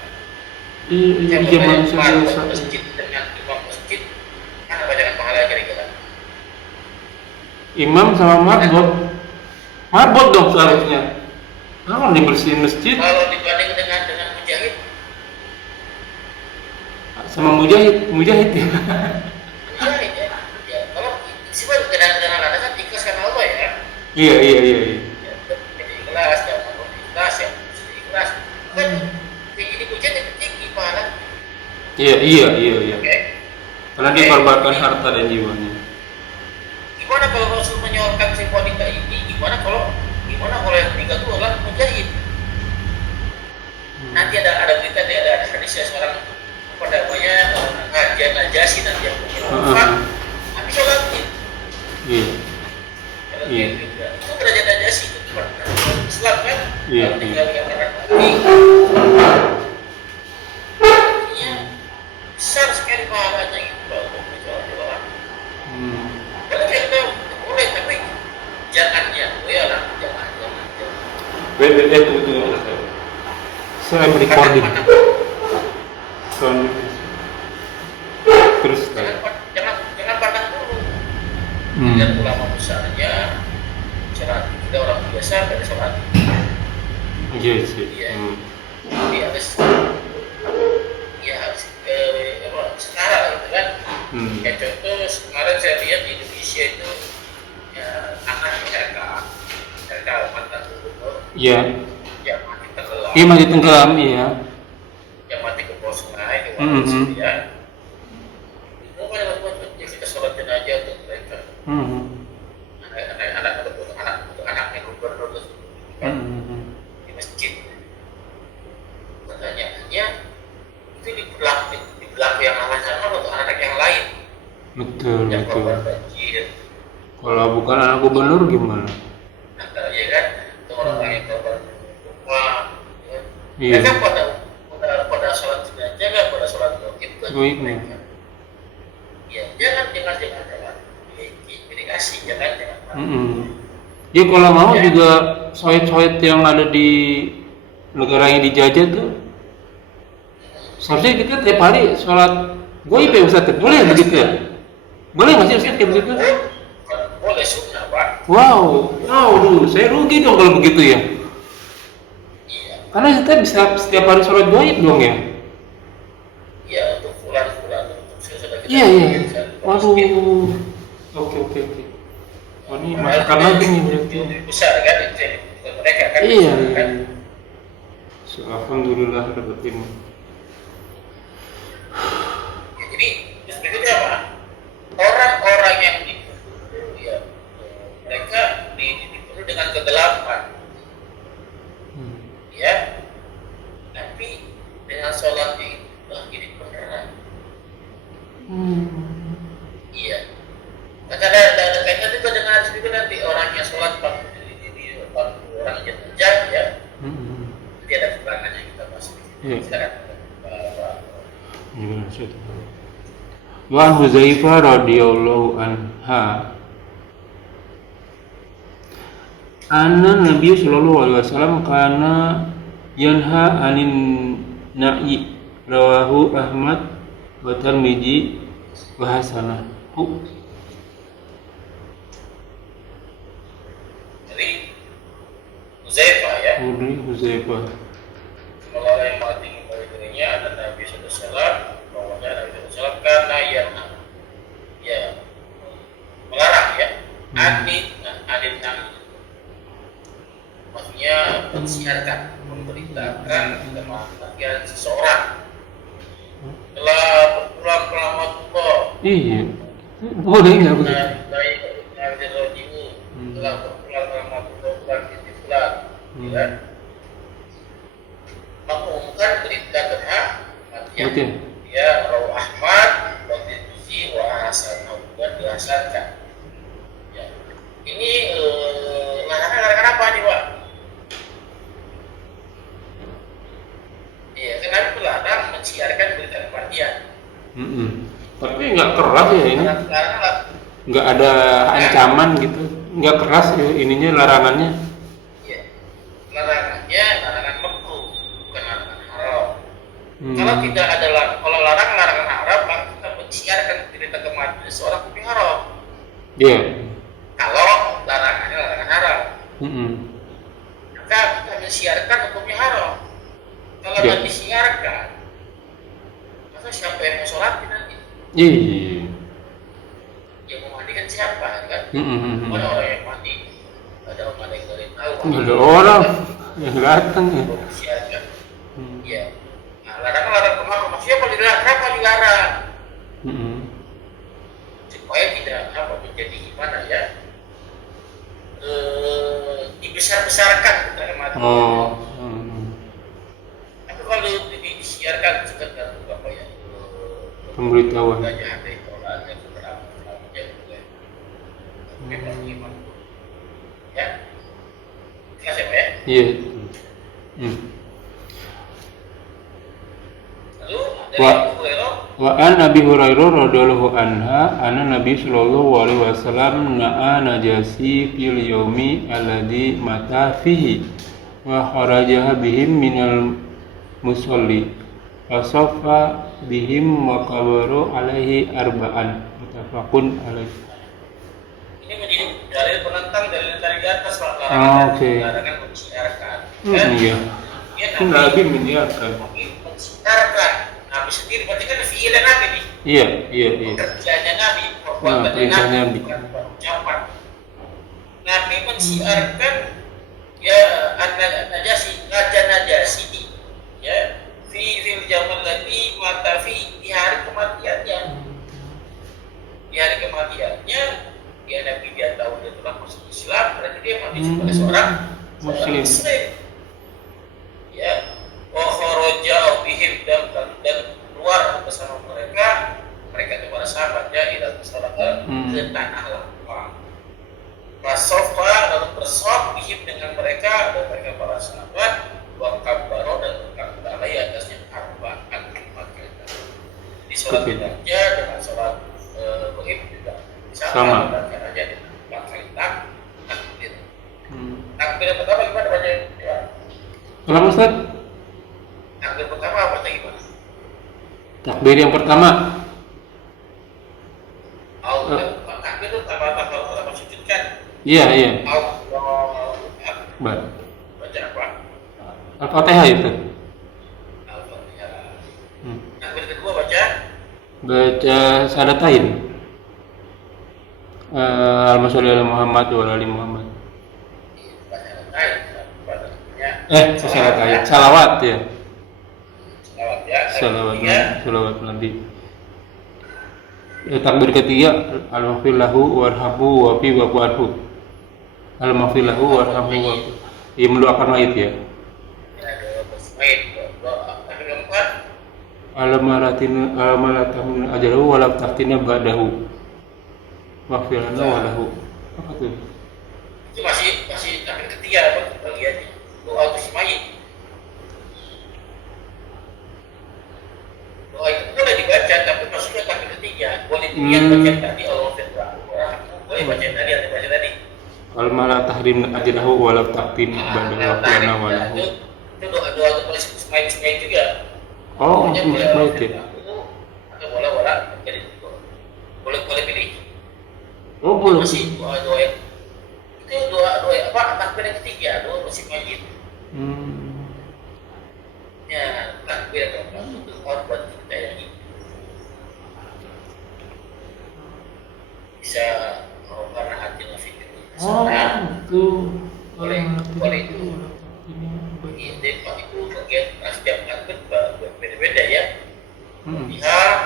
Iya, manusia Marbot biasa. masjid dengan imam masjid, mana bacakan pahala kira-kira? Imam sama marbot dong seharusnya. Kalau dibersihin masjid Kalau dibanding dengan mujahid, sama mujahid ya. mujahid ya. Ya, kalau sifat dengan ada kan ikhlas karena Allah ya. Iya. Ya, jadi ikhlas, jangan mau ikhlas ya, mesti ikhlas. Kan tinggi pujian itu tinggi pahala. Iya. Oke. Karena dia korbankan harta dan jiwanya. Gimana kalau Rasul menyorkan si wanita ini? Gimana kalau yang meninggal itu adalah mujahid? Nanti ada berita nih, ada hadisnya seorang apa namanya Raja Najasyi nanti yang wafat, habis sholatin. Iya. Itu Raja Najasyi itu Islam kan? Iya. Kalau tinggal dengan orang mati, artinya besar sekali pahalanya itu kalau sholat di orang. Kalau kita boleh tapi jangan jangan. Tunggu. Saya recording. Terus Jangan pandang dulu. Dan ulama besarnya sholat kita orang biasa pada sholat. Iya sih. Jadi harus setara gitu kan. Kayak contoh kemarin saya lihat di Indonesia itu ya, anak RK mantan gubernur Iya. yang mati tenggelam. Iya masih tenggelam iya. Yang mati ke bawah sungai ke bawah ya. Itu kan yang kita sholat jenazah untuk mereka. Anak untuk anaknya gubernur kan di masjid. Pertanyaannya itu di belakang yang sama untuk anak yang lain. Betul. Yang korban banjir. Kalau bukan anak gubernur gimana? Ya kan, itu orang-orang yang korban gempa. Iya. Mereka pada sholat jenazah, nggak pada sholat goib kan? Mereka. Ya, jangan. Dikasih, jangan. Ya kalau mau juga sohib-sohib yang ada di negara yang dijajah tuh seharusnya kita tiap hari sholat goib ya Ustaz, boleh begitu ya? Boleh nggak sih Ustaz kayak begitu? Boleh sunnah Pak. Wow, saya rugi dong kalau begitu ya. Iya. Karena kita bisa setiap hari sholat goib dong ya. Iya, untuk fulan untuk sudah kita. Iya. Waduh. Oke. Oh, ini masakan lagi nih berarti. Besar kan itu mereka kan. Iya. Kan? So, alhamdulillah dapat ilmu. Ya, jadi terus berikutnya apa? Orang-orang yang mereka dipenuhi dengan kegelapan, ya. Tapi dengan sholatnya itu jadi beneran. Iya. Maka ada kaitan juga dengan hadis itu nanti orang yang sholat 40 orang jenazah ya. Nanti ada keterangannya kita bahas. Silakan. Wa Huzaifah radhiyallahu anha anna Nabi sallallahu alaihi wasallam kana yanha anin na'i rawahu Ahmad wa Tirmidzi wa hasanahu. Jadi Huzaifah ya. Huzaifah. Semoga yang mati kembali dirinya dan Nabi SAW bahwanya Nabi SAW karena ya melarang ya adin maksudnya mensiarkan memberitakan kematian seseorang telah berpulang ke rahmatullah. Iya. Boleh nggak begitu? Telah berpulang ke rahmatullah bulan bulan ya. Mengumumkan berita tentang kematian. Ya, Rawi Ahmad, Tirmidzi, wa Hasan dan dihasankan. Ya. Ini larangan apa nih, Pak? Iya, kenapa melarang mensiarkan berita kematian? Tapi nggak keras ya ini? Nggak ada ancaman gitu, nggak keras ya ininya larangannya. Iya, Kalau tidak ada kalau larangan haram, maka kita mensiarkan cerita kematian seorang hukum haram. Iya. Kalau larangannya larangan haram, maka kita mensiarkan hukumnya haram. Kalau Iya. tidak disiarkan, maka siapa yang mau sholatin nanti? Iya. Yang mau mandi kan siapa kan? Ada orang yang mandi, ada orang yang nggak tahu. Ada orang yang datang ya. Disiarkan. Iya. Nah, larangan kemana? Maksudnya kalau dilarang, kenapa dilarang? Supaya tidak apa menjadi gimana ya? Dibesar-besarkan kita kematian. Oh. Tapi kalau disiarkan sekedar apa ya? Pemberitahuan. Gak ada itu lah, ada beberapa ya juga. Memang gimana? Ya, kasih ya. Iya. Lalu dari Abu Hurairah, Wa an Abi Hurairah radhiyallahu anha anna Nabi sallallahu alaihi wasallam na'a najasi fil yaumi alladhi mata fihi wa kharajaha bihim minal musalli fasaffa bihim wa qabaru alaihi arba'an muttafaqun alaihi. ini menjadi dalil penentang dalil dari atas Pak. Oke. Larangan mensiarkan. Iya. Dia Nabi menyiarkan. mensiarkan. Nabi sendiri berarti kan fi'il Nabi nih. Iya. Pekerjaannya Nabi, perbuatan perintah Nabi. bukan ucapan. Nabi mensiarkan ya Najasi, Raja Najasi ya fil zaman lagi mata di hari kematiannya. Di hari kematiannya dia Nabi dia tahu dia telah masuk Islam, berarti dia mati sebagai seorang Muslim. Ya, wa kharaja bihim dan keluar bersama mereka itu para sahabatnya ila masalah ke tanah lapang. Fasofa lalu bersop bihim dengan mereka dan mereka para sahabat wa kabbaro dan berkabbar alai atasnya arba'an 4 kali. Di sholat aja dengan sholat goib juga Sama. aja dengan 4 kali takbir. Takbir yang pertama gimana baca ya? Kenapa Ustaz? Takbir pertama baca gimana? Takbir yang pertama. Takbir itu tambah sujud kan? Iya. Allahu Akbar. Baca apa? Al-Fatihah itu. Al-Fatihah. Takbir kedua baca? Baca Sadatain. Allahumma sholli ala Muhammad wa ala ali Muhammad. Baca lain. Sadatain. Salawat ya. Salawat ya. Salawat Nabi. Takbir ketiga al-maghfir lahu warhamhu wa fi wa'fu anhu. Al-maghfir lahu warhamhu wa fi. Ia mendoakan mayit ya. Ada mayit. Takbir keempat. Al-malatahun ajalahu wa la taftina ba'dahu. Maghfir lana wa lahu. Apa tuh? Itu masih takbir ketiga apa bagiannya? Doa untuk si mayit. Doa itu boleh dibaca tapi maksudnya takbir ketiga. Boleh dilihat baca tadi Allah firman. Boleh baca tadi atau baca tadi. Al-mala tahrim ajrahu wa la taftin ba'dahu wa lana wa lahu. Itu doa untuk mayit juga. Oh, mayit ya. Atau bola jadi boleh pilih. Oh, boleh. Masih doa itu doa apa takbir yang ketiga doa masih mayit. Ya takbir keempat itu korban kita yang bisa karena hati nafik itu. Itu. Boleh itu. Ini Pak itu bagian setiap takbir berbeda ya. Pihak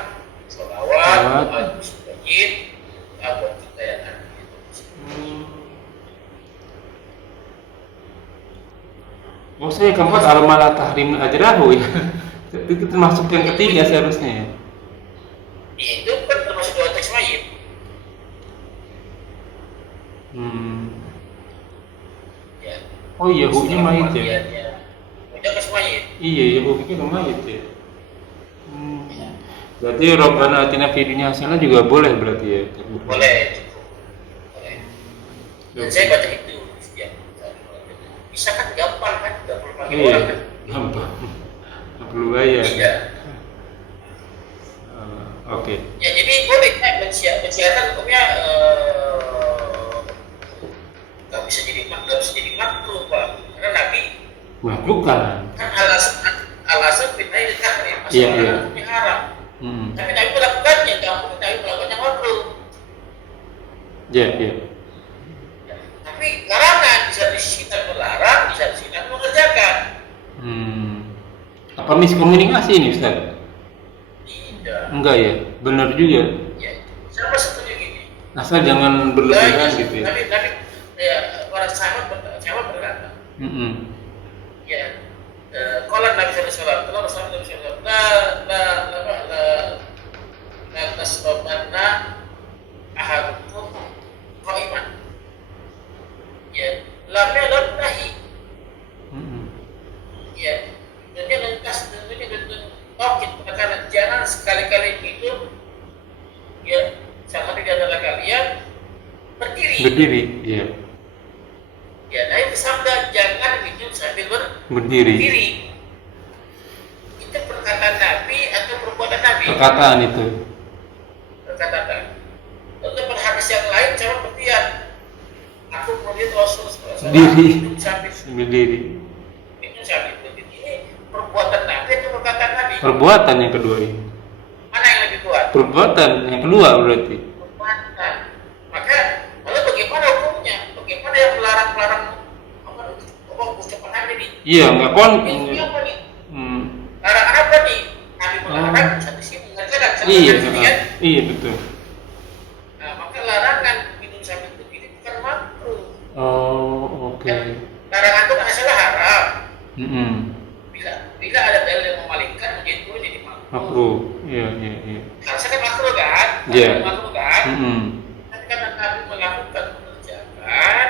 selawat, doa mayit, apa kita yang ada. Maksudnya keempat al-mala tahrim ajrahu ya. Itu termasuk yang ketiga seharusnya ya. Itu kan termasuk doa teks mayit. Ya. Oh iya, hukumnya mayit ya. Udah ke mayit. Iya, ya hukumnya ke mayit ya. Berarti Rabbana atina fid dunya hasanah juga boleh berarti ya. Boleh. Dan saya baca itu ya. Bisa kan gampang kan, 30 pagi orang kan. Gampang perlu bayar. Iya. Oke. Ya jadi boleh pensiaran hukumnya nggak bisa jadi makruh Pak, karena Nabi Bukan. kan alasan fitnah itu tahrim, Iya, iya. hukumnya haram. Hmm. Tapi Nabi melakukannya, nggak mungkin Nabi melakukannya makruh. Iya, iya. Tapi larangan, bisa di sisi tak melarang, bisa di sisi tak mengerjakan. Apa miskomunikasi ini Ustaz? Tidak. Enggak ya, benar juga. Ya, siapa setuju gini? Asal jangan berlebihan gitu ya. Nabi ya, para sahabat berkata, ya, kalau Nabi SAW, kalau Nabi SAW, la tasbabanna ahadukum qaiman. Ya, lamnya adalah nahi. Ya, tentunya lintas, tentunya tokit penekanan, jangan sekali-kali itu, ya, sama di antara kalian berdiri. Iya. Ya, nah itu sabda jangan minum sambil Berdiri. Itu perkataan Nabi atau perbuatan Nabi? Perkataan itu. Perkataan Nabi. Lalu pada hadis yang lain sama berdiam. Aku melihat Rasul Berdiri. minum sambil Berdiri. berdiri. Ini perbuatan Nabi atau perkataan Nabi? Perbuatan yang kedua ini. Mana yang lebih kuat? Perbuatan yang kedua berarti. Perbuatan. Maka lalu bagaimana hukumnya? Bagaimana yang melarang ucapan Nabi ini? Iya, enggak Ini apa nih? Hmm. Larangan apa nih? Nabi melarang, satu sisi mengerjakan, satu Iya, sisi kan? iya betul. Nah, maka larangan minum sambil berdiri bukan makruh. Oh, oke. Larangan itu kan masalah haram. Mm-mm. Bila ada dalil yang memalingkan menjadi boleh jadi makruh. Makruh. Iya. Harusnya kan makruh kan? Iya. Makruh kan? Mm-mm. Tapi karena Nabi melakukan mengerjakan,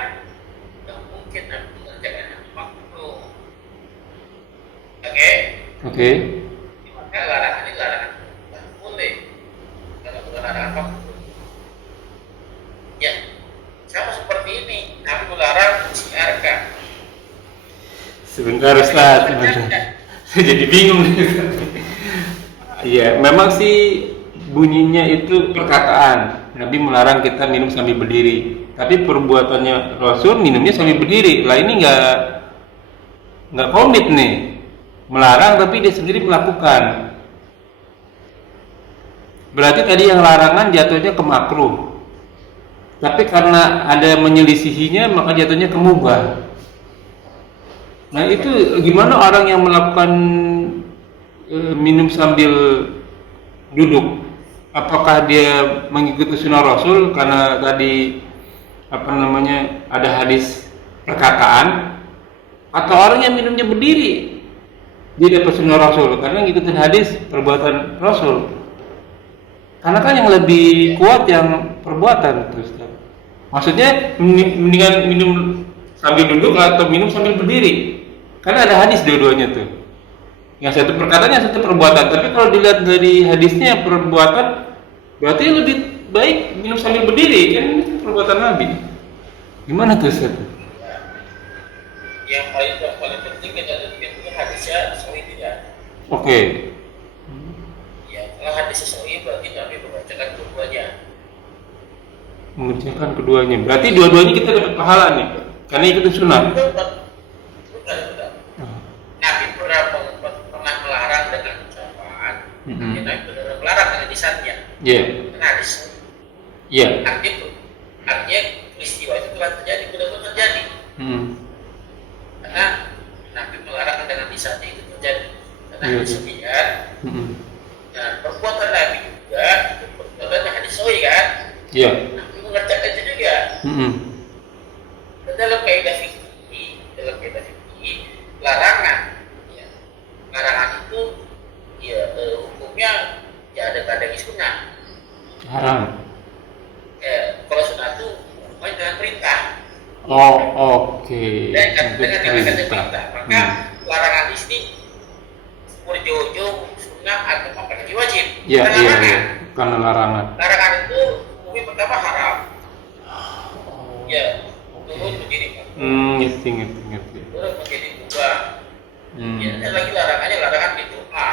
tidak mungkin Nabi mengerjakan yang makruh. Oke? Maka larangan ini larangan tidak boleh. Kalau bukan larangan makruh. Ya, sama seperti ini. Nabi melarang mensiarkan. Sebentar Ustaz, saya jadi bingung. Iya, memang sih bunyinya itu perkataan. Nabi melarang kita minum sambil berdiri. Tapi perbuatannya Rasul minumnya sambil berdiri. Lah ini nggak komit nih. Melarang tapi dia sendiri melakukan. Berarti tadi yang larangan jatuhnya ke makruh. Tapi karena ada menyelisihinya maka jatuhnya ke mubah. Nah itu gimana orang yang melakukan minum sambil duduk? Apakah dia mengikuti sunnah Rasul karena tadi ada hadis perkataan, atau orang yang minumnya berdiri dia dapat sunnah Rasul karena ngikutin hadis perbuatan Rasul? Karena kan yang lebih kuat yang perbuatan terus. Maksudnya mendingan minum sambil duduk atau minum sambil berdiri? Karena ada hadis dua-duanya tuh. Yang satu perkataan, yang satu perbuatan. Tapi kalau dilihat dari hadisnya perbuatan, berarti lebih baik minum sambil berdiri. Kan ini perbuatan Nabi. Gimana tuh Ustaz? Yang paling penting adalah punya hadisnya sahih tidak. Oke. Ya, kalau hadisnya sahih berarti Nabi membacakan keduanya. Mengerjakan keduanya. Berarti dua-duanya kita dapat pahala nih. Karena ikutin sunnah. Bukan. Nabi pernah melarang dengan ucapan. Nabi pernah melarang dengan lisannya. Iya. Karena hadis. Iya. Artinya peristiwa itu telah terjadi, benar-benar terjadi. Karena Nabi melarang dengan lisannya itu terjadi. Karena hadis demikian. Nah, perbuatan Nabi juga itu perbuatan hadis sahih kan? Iya. Nabi mengerjakan itu juga. Dalam kaidah fikih, larangan itu ya hukumnya ya ada kadang sunnah. Haram. Kalau sunnah itu hukumnya dengan perintah. Oh, oke. Dengan perintah. Maka larangan di sini berjojo sunnah atau apalagi wajib. Iya. Karena larangan. Larangan itu hukumnya pertama haram. Ya, turun menjadi Ngerti. turun menjadi mubah. Ya, ada lagi larangannya larangan bid'ah.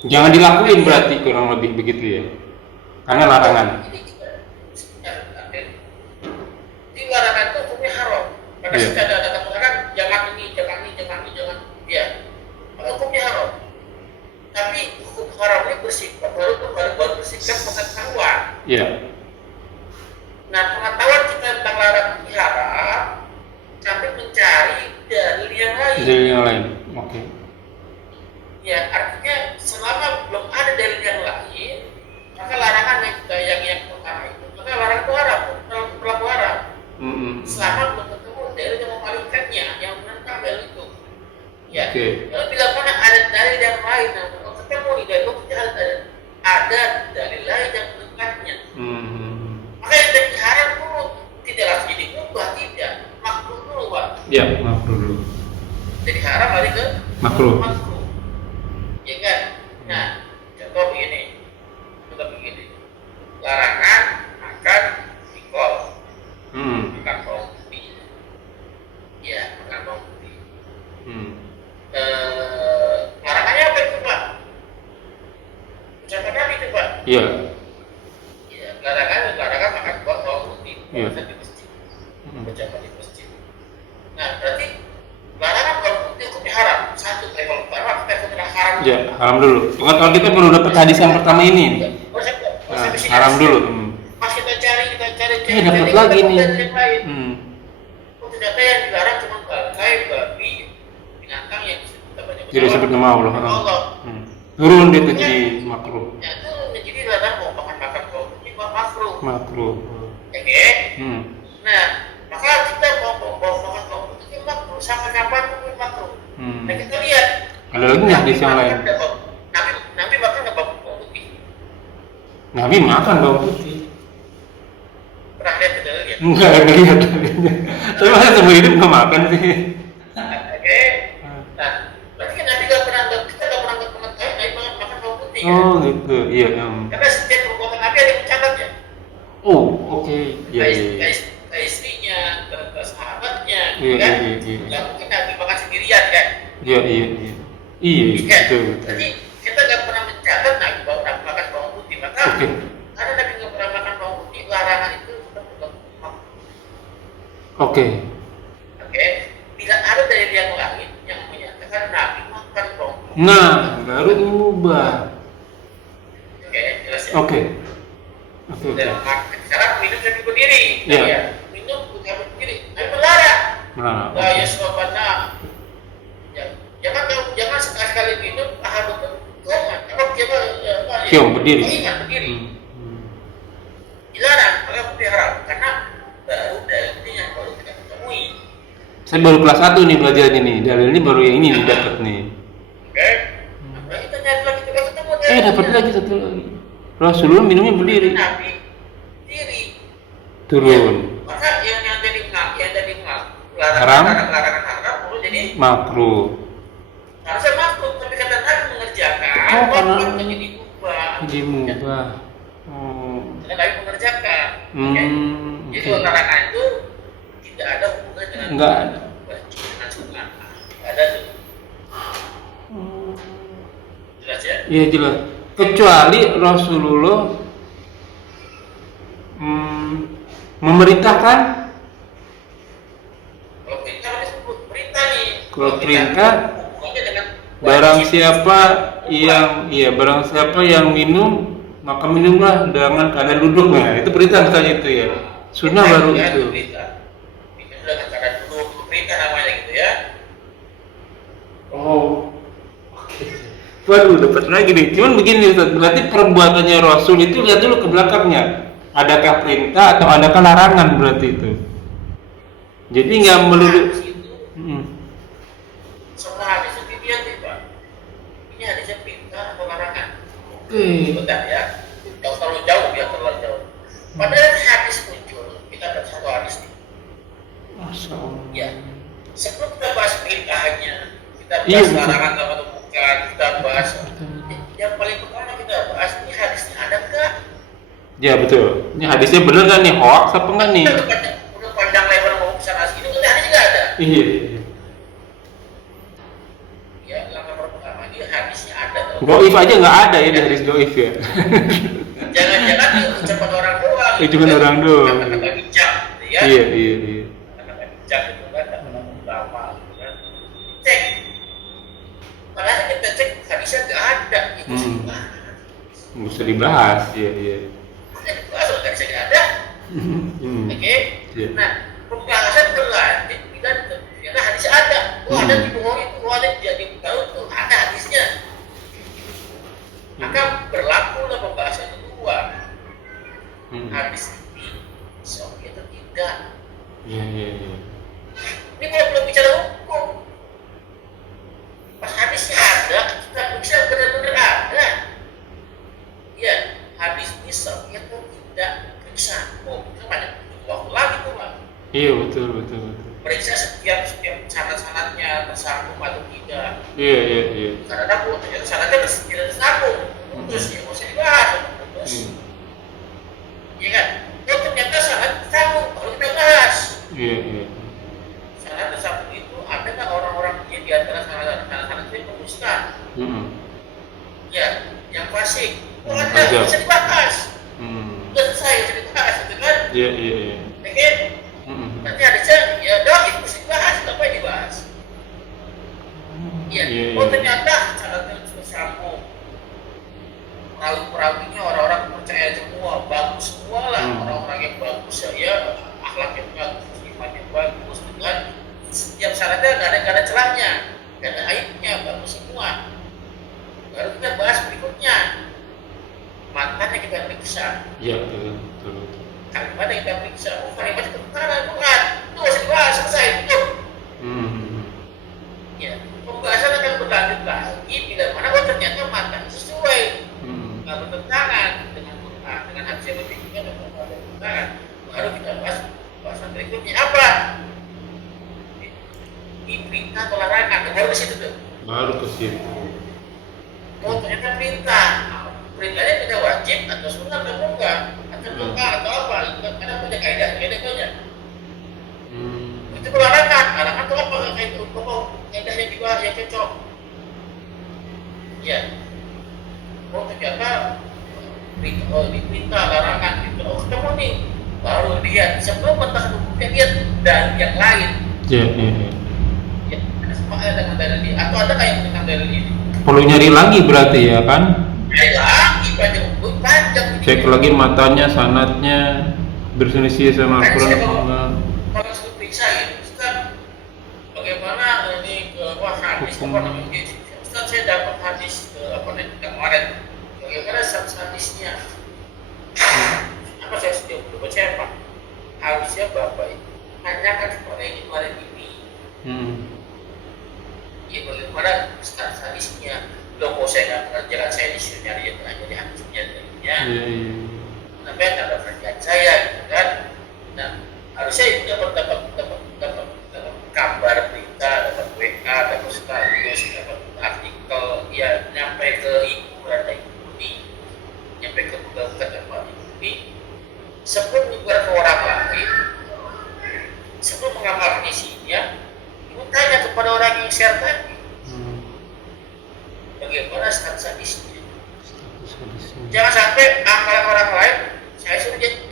Jangan dilakuin berarti kurang lebih begitu ya. Karena larangan. Ini kita di larangan itu hukumnya haram. Maka Iya. jika ada katakan jangan ini, jangan, ya, maka hukumnya haram. Tapi hukum haram ini bersifat baru bersikap pengetahuan. Iya. Nah, pengetahuan kita tentang larangan ini haram sampai mencari dalil yang lain. Dari yang lain. Oke. Ya, artinya selama belum ada dalil yang lain, maka larangan yang pertama itu, maka larangan itu haram, berlaku haram. Selama belum ketemu dalil yang memalingkannya, yang menentang dalil itu. Ya. Oke. Kalau bila mana ada dalil yang lain, kalau ketemu di dalil itu ada dalil lain yang menentangnya. Maka yang jadi haram dulu, tidak langsung jadi mubah, tidak. Makruh dulu, Pak. Ya, makruh dulu. Jadi haram balik ke Makruh. Ya kan? Nah, contoh begini, larangan makan sikol, makan bawang putih, ya makan bawang putih. Larangannya apa itu, Pak? Ucapan Nabi itu, Pak. Iya. Ya, larangan makan bawang putih, Iya. di masjid, ucapan di masjid. Nah, berarti larangan bawang putih hukumnya haram. Satu level pertama kita hukumnya haram. Ya, haram dulu. Kalau kita baru dapat hadis yang pertama ini. Nah, haram dulu. Pas kita cari. Dapat lagi nih. Oh, ternyata yang dilarang cuma bangkai, babi, binatang yang kita banyak. Tidak sebut nama Allah. Allah. Turun dia tuh jadi makruh. Ya itu menjadi larang mau makan bawang putih makruh. Makruh. Oke. Nah, maka kita mau makan bawang putih makruh sampai kapan pun makruh. Nah, kita lihat. Ada lagi nggak hadis yang lain? Nabi makan nggak bawang putih? Nabi makan bawang putih. Pernah lihat tidak lihat? Enggak lihat. Tapi masa seumur hidup nggak makan sih. Oke. Nah, berarti kan Nabi nggak pernah mengetahui Nabi makan bawang putih. Oh gitu, iya. Karena setiap perbuatan Nabi ada yang mencatatnya. Oh oke, iya. Ke istrinya, ke sahabatnya, Iya, kan? iya. Nggak mungkin Nabi makan sendirian kan? Iya. Iya, betul. Jadi kita nggak pernah mencatat Nabi makan bawang putih. Maka Oke. karena Nabi nggak pernah makan bawang putih, larangan itu tetap berlaku. Oke. Oke, bila ada dari yang lain yang menyatakan Nabi makan bawang putih. Nah, baru mubah. Oke, jelas ya. Oke. Sekarang minum sambil berdiri. Iya. Ya. Minum sambil berdiri. Nabi melarang. Nah, La yasrabana. Jangan sekali-kali minum ahadukum goman. Kiom, berdiri. Ingat berdiri. Dilarang, maka putih haram karena baru dalil yang baru kita ketemui. saya baru kelas 1 nih belajarnya nih. Dalil ini baru yang ini nih dapat nih. Oke. Nah, kita nyari lagi kita ketemu Dapat lagi satu lagi. Rasulullah minumnya berdiri. Nabi diri. Turun. Maka yang jadi Haram. larangan haram perlu jadi Makruh. harusnya makruh, tapi kata Nabi mengerjakan. Oh, karena jadi mubah. jadi mubah. Oh. Karena Nabi mengerjakan. Oke. Jadi Oke. larangan itu tidak ada hubungan dengan Enggak ada. dengan sunnah. Ada tuh. Jelas ya? Iya jelas. Kecuali Rasulullah memerintahkan. Kalau perintah disebut perintah nih. Kalau perintah, hubungannya dengan barang wajib. siapa yang minum maka minumlah dengan keadaan duduk. Nah, itu perintah misalnya itu ya. Sunnah baru Ya, itu. perintah. Minum dengan keadaan duduk, itu perintah namanya gitu ya. Oh. Oke. Waduh, dapat lagi nih. Cuman begini Ustaz, berarti perbuatannya Rasul itu lihat dulu ke belakangnya. Adakah perintah atau adakah larangan berarti itu? Jadi nggak melulu. Hadis itu, semua hadis itu dilihat nih, Pak. Ini hadisnya perintah atau larangan. Oke. Bentar ya. Jangan terlalu jauh, biar terlalu jauh. Padahal hadis muncul, kita ada satu hadis nih. Masya Allah. Ya. Sebelum kita bahas perintahnya, kita Iya, bahas betul. larangan atau bukan, kita bahas. Yang paling pertama kita bahas ini hadisnya ada enggak? Ya betul. Ini hadisnya bener kan nih? Hoax apa enggak nih? Kita udah panjang lebar mau kesana sini, kita hadisnya nggak ada. Iya. Ya, langkah pertama ini hadisnya ada atau Goif aja nggak ada ya di hadis goif ya. Jangan-jangan itu ucapan orang doang. Itu cuma orang doang. Kata-kata bijak, gitu ya. Iya. Kata-kata bijak itu kan, kata-kata ulama, gitu kan. Cek. Padahal kita cek hadisnya nggak ada, itu sih gimana? Nggak usah dibahas, iya. Kalau hadisnya nggak ada, oke. Iya. Nah, pembahasan berlanjut bila ternyata hadisnya ada. Ada dibohongin, ada jadi tahu tuh ada hadisnya. Maka berlakulah pembahasan kedua. Hadis ini sahih atau tidak? Iya. Ini kalau belum bicara hukum, pas hadisnya ada, kita bisa benar-benar ada. Ya, hadis ini sahih atau tidak? Periksa. Oh, itu banyak waktu lagi tuh, Pak. Iya, betul. Periksa setiap syarat-syaratnya tersambung atau tidak. Iya. Karena syaratnya tidak tersambung, putus ya, masih dibahas, putus. Iya kan? Kalau ternyata syarat tersambung, baru kita bahas. Iya. Syarat tersambung itu ada nggak orang-orang yang di antara syarat-syarat itu pendusta? Ya, yang fasik. Oh ada, bisa dibahas. Sudah selesai, bisa dibahas, gitu kan? Iya. Oke? Nanti ada ya dong itu mesti dibahas, apa yang dibahas? Iya. Oh ternyata syaratnya tersambung. Perawi-perawinya orang-orang percaya semua, bagus semua lah, orang-orang yang bagus ya, akhlaknya bagus, imannya bagus, kan? Setiap syaratnya nggak ada celahnya, nggak ada aibnya, bagus semua. Baru kita bahas berikutnya, mantannya kita periksa. Iya, betul. Kalimat yang kita periksa, kalimat itu bukan, itu masih dibahas, selesai, itu. Ya, pembahasan akan berlanjut lagi bila mana ternyata mantan sesuai, nggak bertentangan dengan Quran, dengan hadis yang berikutnya dan bertentangan. Baru kita bahas bahasan berikutnya apa? Ini perintah atau larangan, baru ke situ tuh. Baru ke situ. Oh ternyata perintah, perintahnya tidak wajib atau sunat atau enggak, atau enggak atau apa? Karena punya kaidahnya. Itu larangan itu apa? Kayak itu apa? Kaidahnya juga yang cocok. Ya. Oh ternyata perintah larangan itu. Oh ketemu nih, baru lihat sebelum mentah hukumnya lihat dari yang lain. Iya. Ya, sama ada dengan dalil ini atau ada kayak tentang dalil ini. Perlu nyari lagi berarti ya kan? Nyari lagi panjang. Cek lagi matanya, sanadnya berselisih sama Al-Quran atau enggak? Kalau sudah periksa ya, Ustaz, bagaimana ini hadis apa namanya? Ustaz saya dapat hadis kemarin. Bagaimana hadisnya? Apa saya sudah baca apa? Harusnya Bapak itu tanyakan kepada yang kemarin ini. Ya bagaimana Ustaz hadisnya? Loh kok saya nggak mengerjakan, saya disuruh nyari yang terakhir di hadisnya darinya. Tapi ada kerjaan saya gitu kan. Nah harusnya itu dapat kabar berita, dapat WA, dapat status, dapat artikel, ya nyampe ke ibu dan ibu ini, nyampe ke bukan apa ibu ini, sebelum menyebar ke orang lain, sebelum mengamalkan isinya, ibu tanya kepada orang yang share tadi, bagaimana status hadisnya. Jangan sampai amalan orang lain saya suruh jadi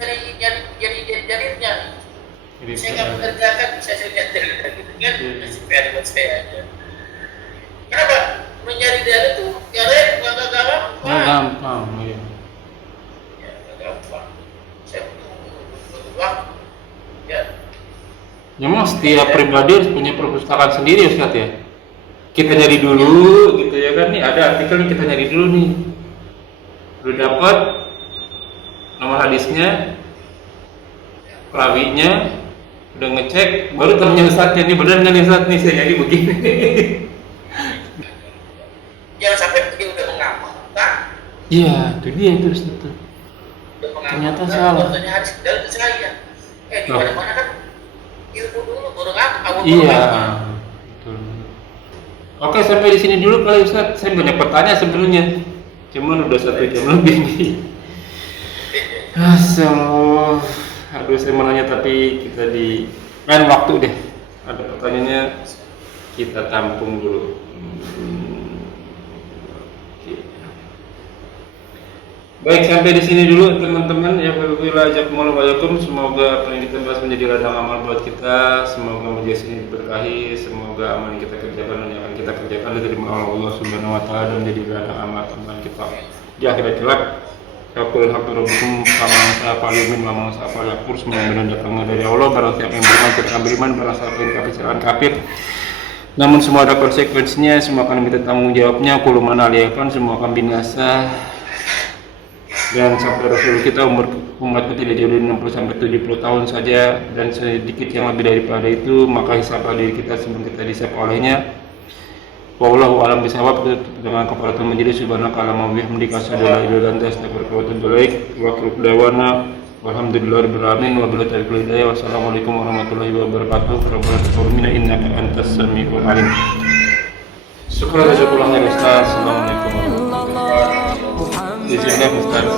dalilnya. Saya nggak mengerjakan, saya suruh jadi dalilnya gitu kan? Supaya buat saya aja. Kenapa? Mencari dalil itu karena nggak gampang. Iya. Ya nggak gampang. Saya butuh waktu. Ya. Memang setiap pribadi harus punya perpustakaan sendiri Ustaz ya. Kita nyari dulu gitu ya kan, nih ada artikel nih, kita nyari dulu nih. Udah dapat nomor hadisnya, perawinya, udah ngecek, baru temennya Ustaznya, ini benar nggak nih Ustaz nih saya nyari begini. Jangan sampai dia udah mengamalkan. Iya, itu dia itu Ustaz. Udah mengamalkan. Ternyata salah. Ternyata hadis dalil ke saya. Di mana-mana kan ilmu dulu, baru awal. Iya. Betul. Oke, sampai di sini dulu kali Ustaz. Saya banyak pertanyaan sebelumnya. Cuman udah 1 jam lebih nih. Aduh, saya mau nanya tapi kita di lain waktu deh. Ada pertanyaannya kita tampung dulu. Oke. Baik, sampai di sini dulu teman-teman. Ya, wabillahi semoga apa yang kita bahas menjadi ladang amal buat kita. Semoga majelis ini diberkahi. Semoga amal yang kita kerjakan dan yang akan kita kerjakan diterima oleh Allah Subhanahu Wa Taala dan jadi ladang amal teman kita di akhirat kelak. Yaqul haqqu rabbukum faman sa'al min wa man sa'al yaqur. Semoga datangnya dari Allah. Barang siapa yang beriman kita akan beriman, barang siapa yang kafir silakan kafir. Namun semua ada konsekuensinya, semua akan minta tanggung jawabnya. Kullu man 'alaiha semua akan binasa. Dan sampai Rasul kita umatku tidak jauh dari 60 sampai 70 tahun saja, dan sedikit yang lebih daripada itu, maka hisablah diri kita sebelum kita disab olehnya. Wallahu a'lam bishawab. Dengan kepada Tuhan Majelis subhanaka wa bihamdika asyhadu an la ilaha illa anta astaghfiruka wa atubu ilaik. Wa akhiru da'wana walhamdulillahirabbil alamin wa billahi taufiq hidayah. Wassalamualaikum warahmatullahi wabarakatuh. Rabbana innaka antas samiul alim. Syukur ya Ustaz. Assalamualaikum warahmatullahi wabarakatuh. Di sini Ustaz.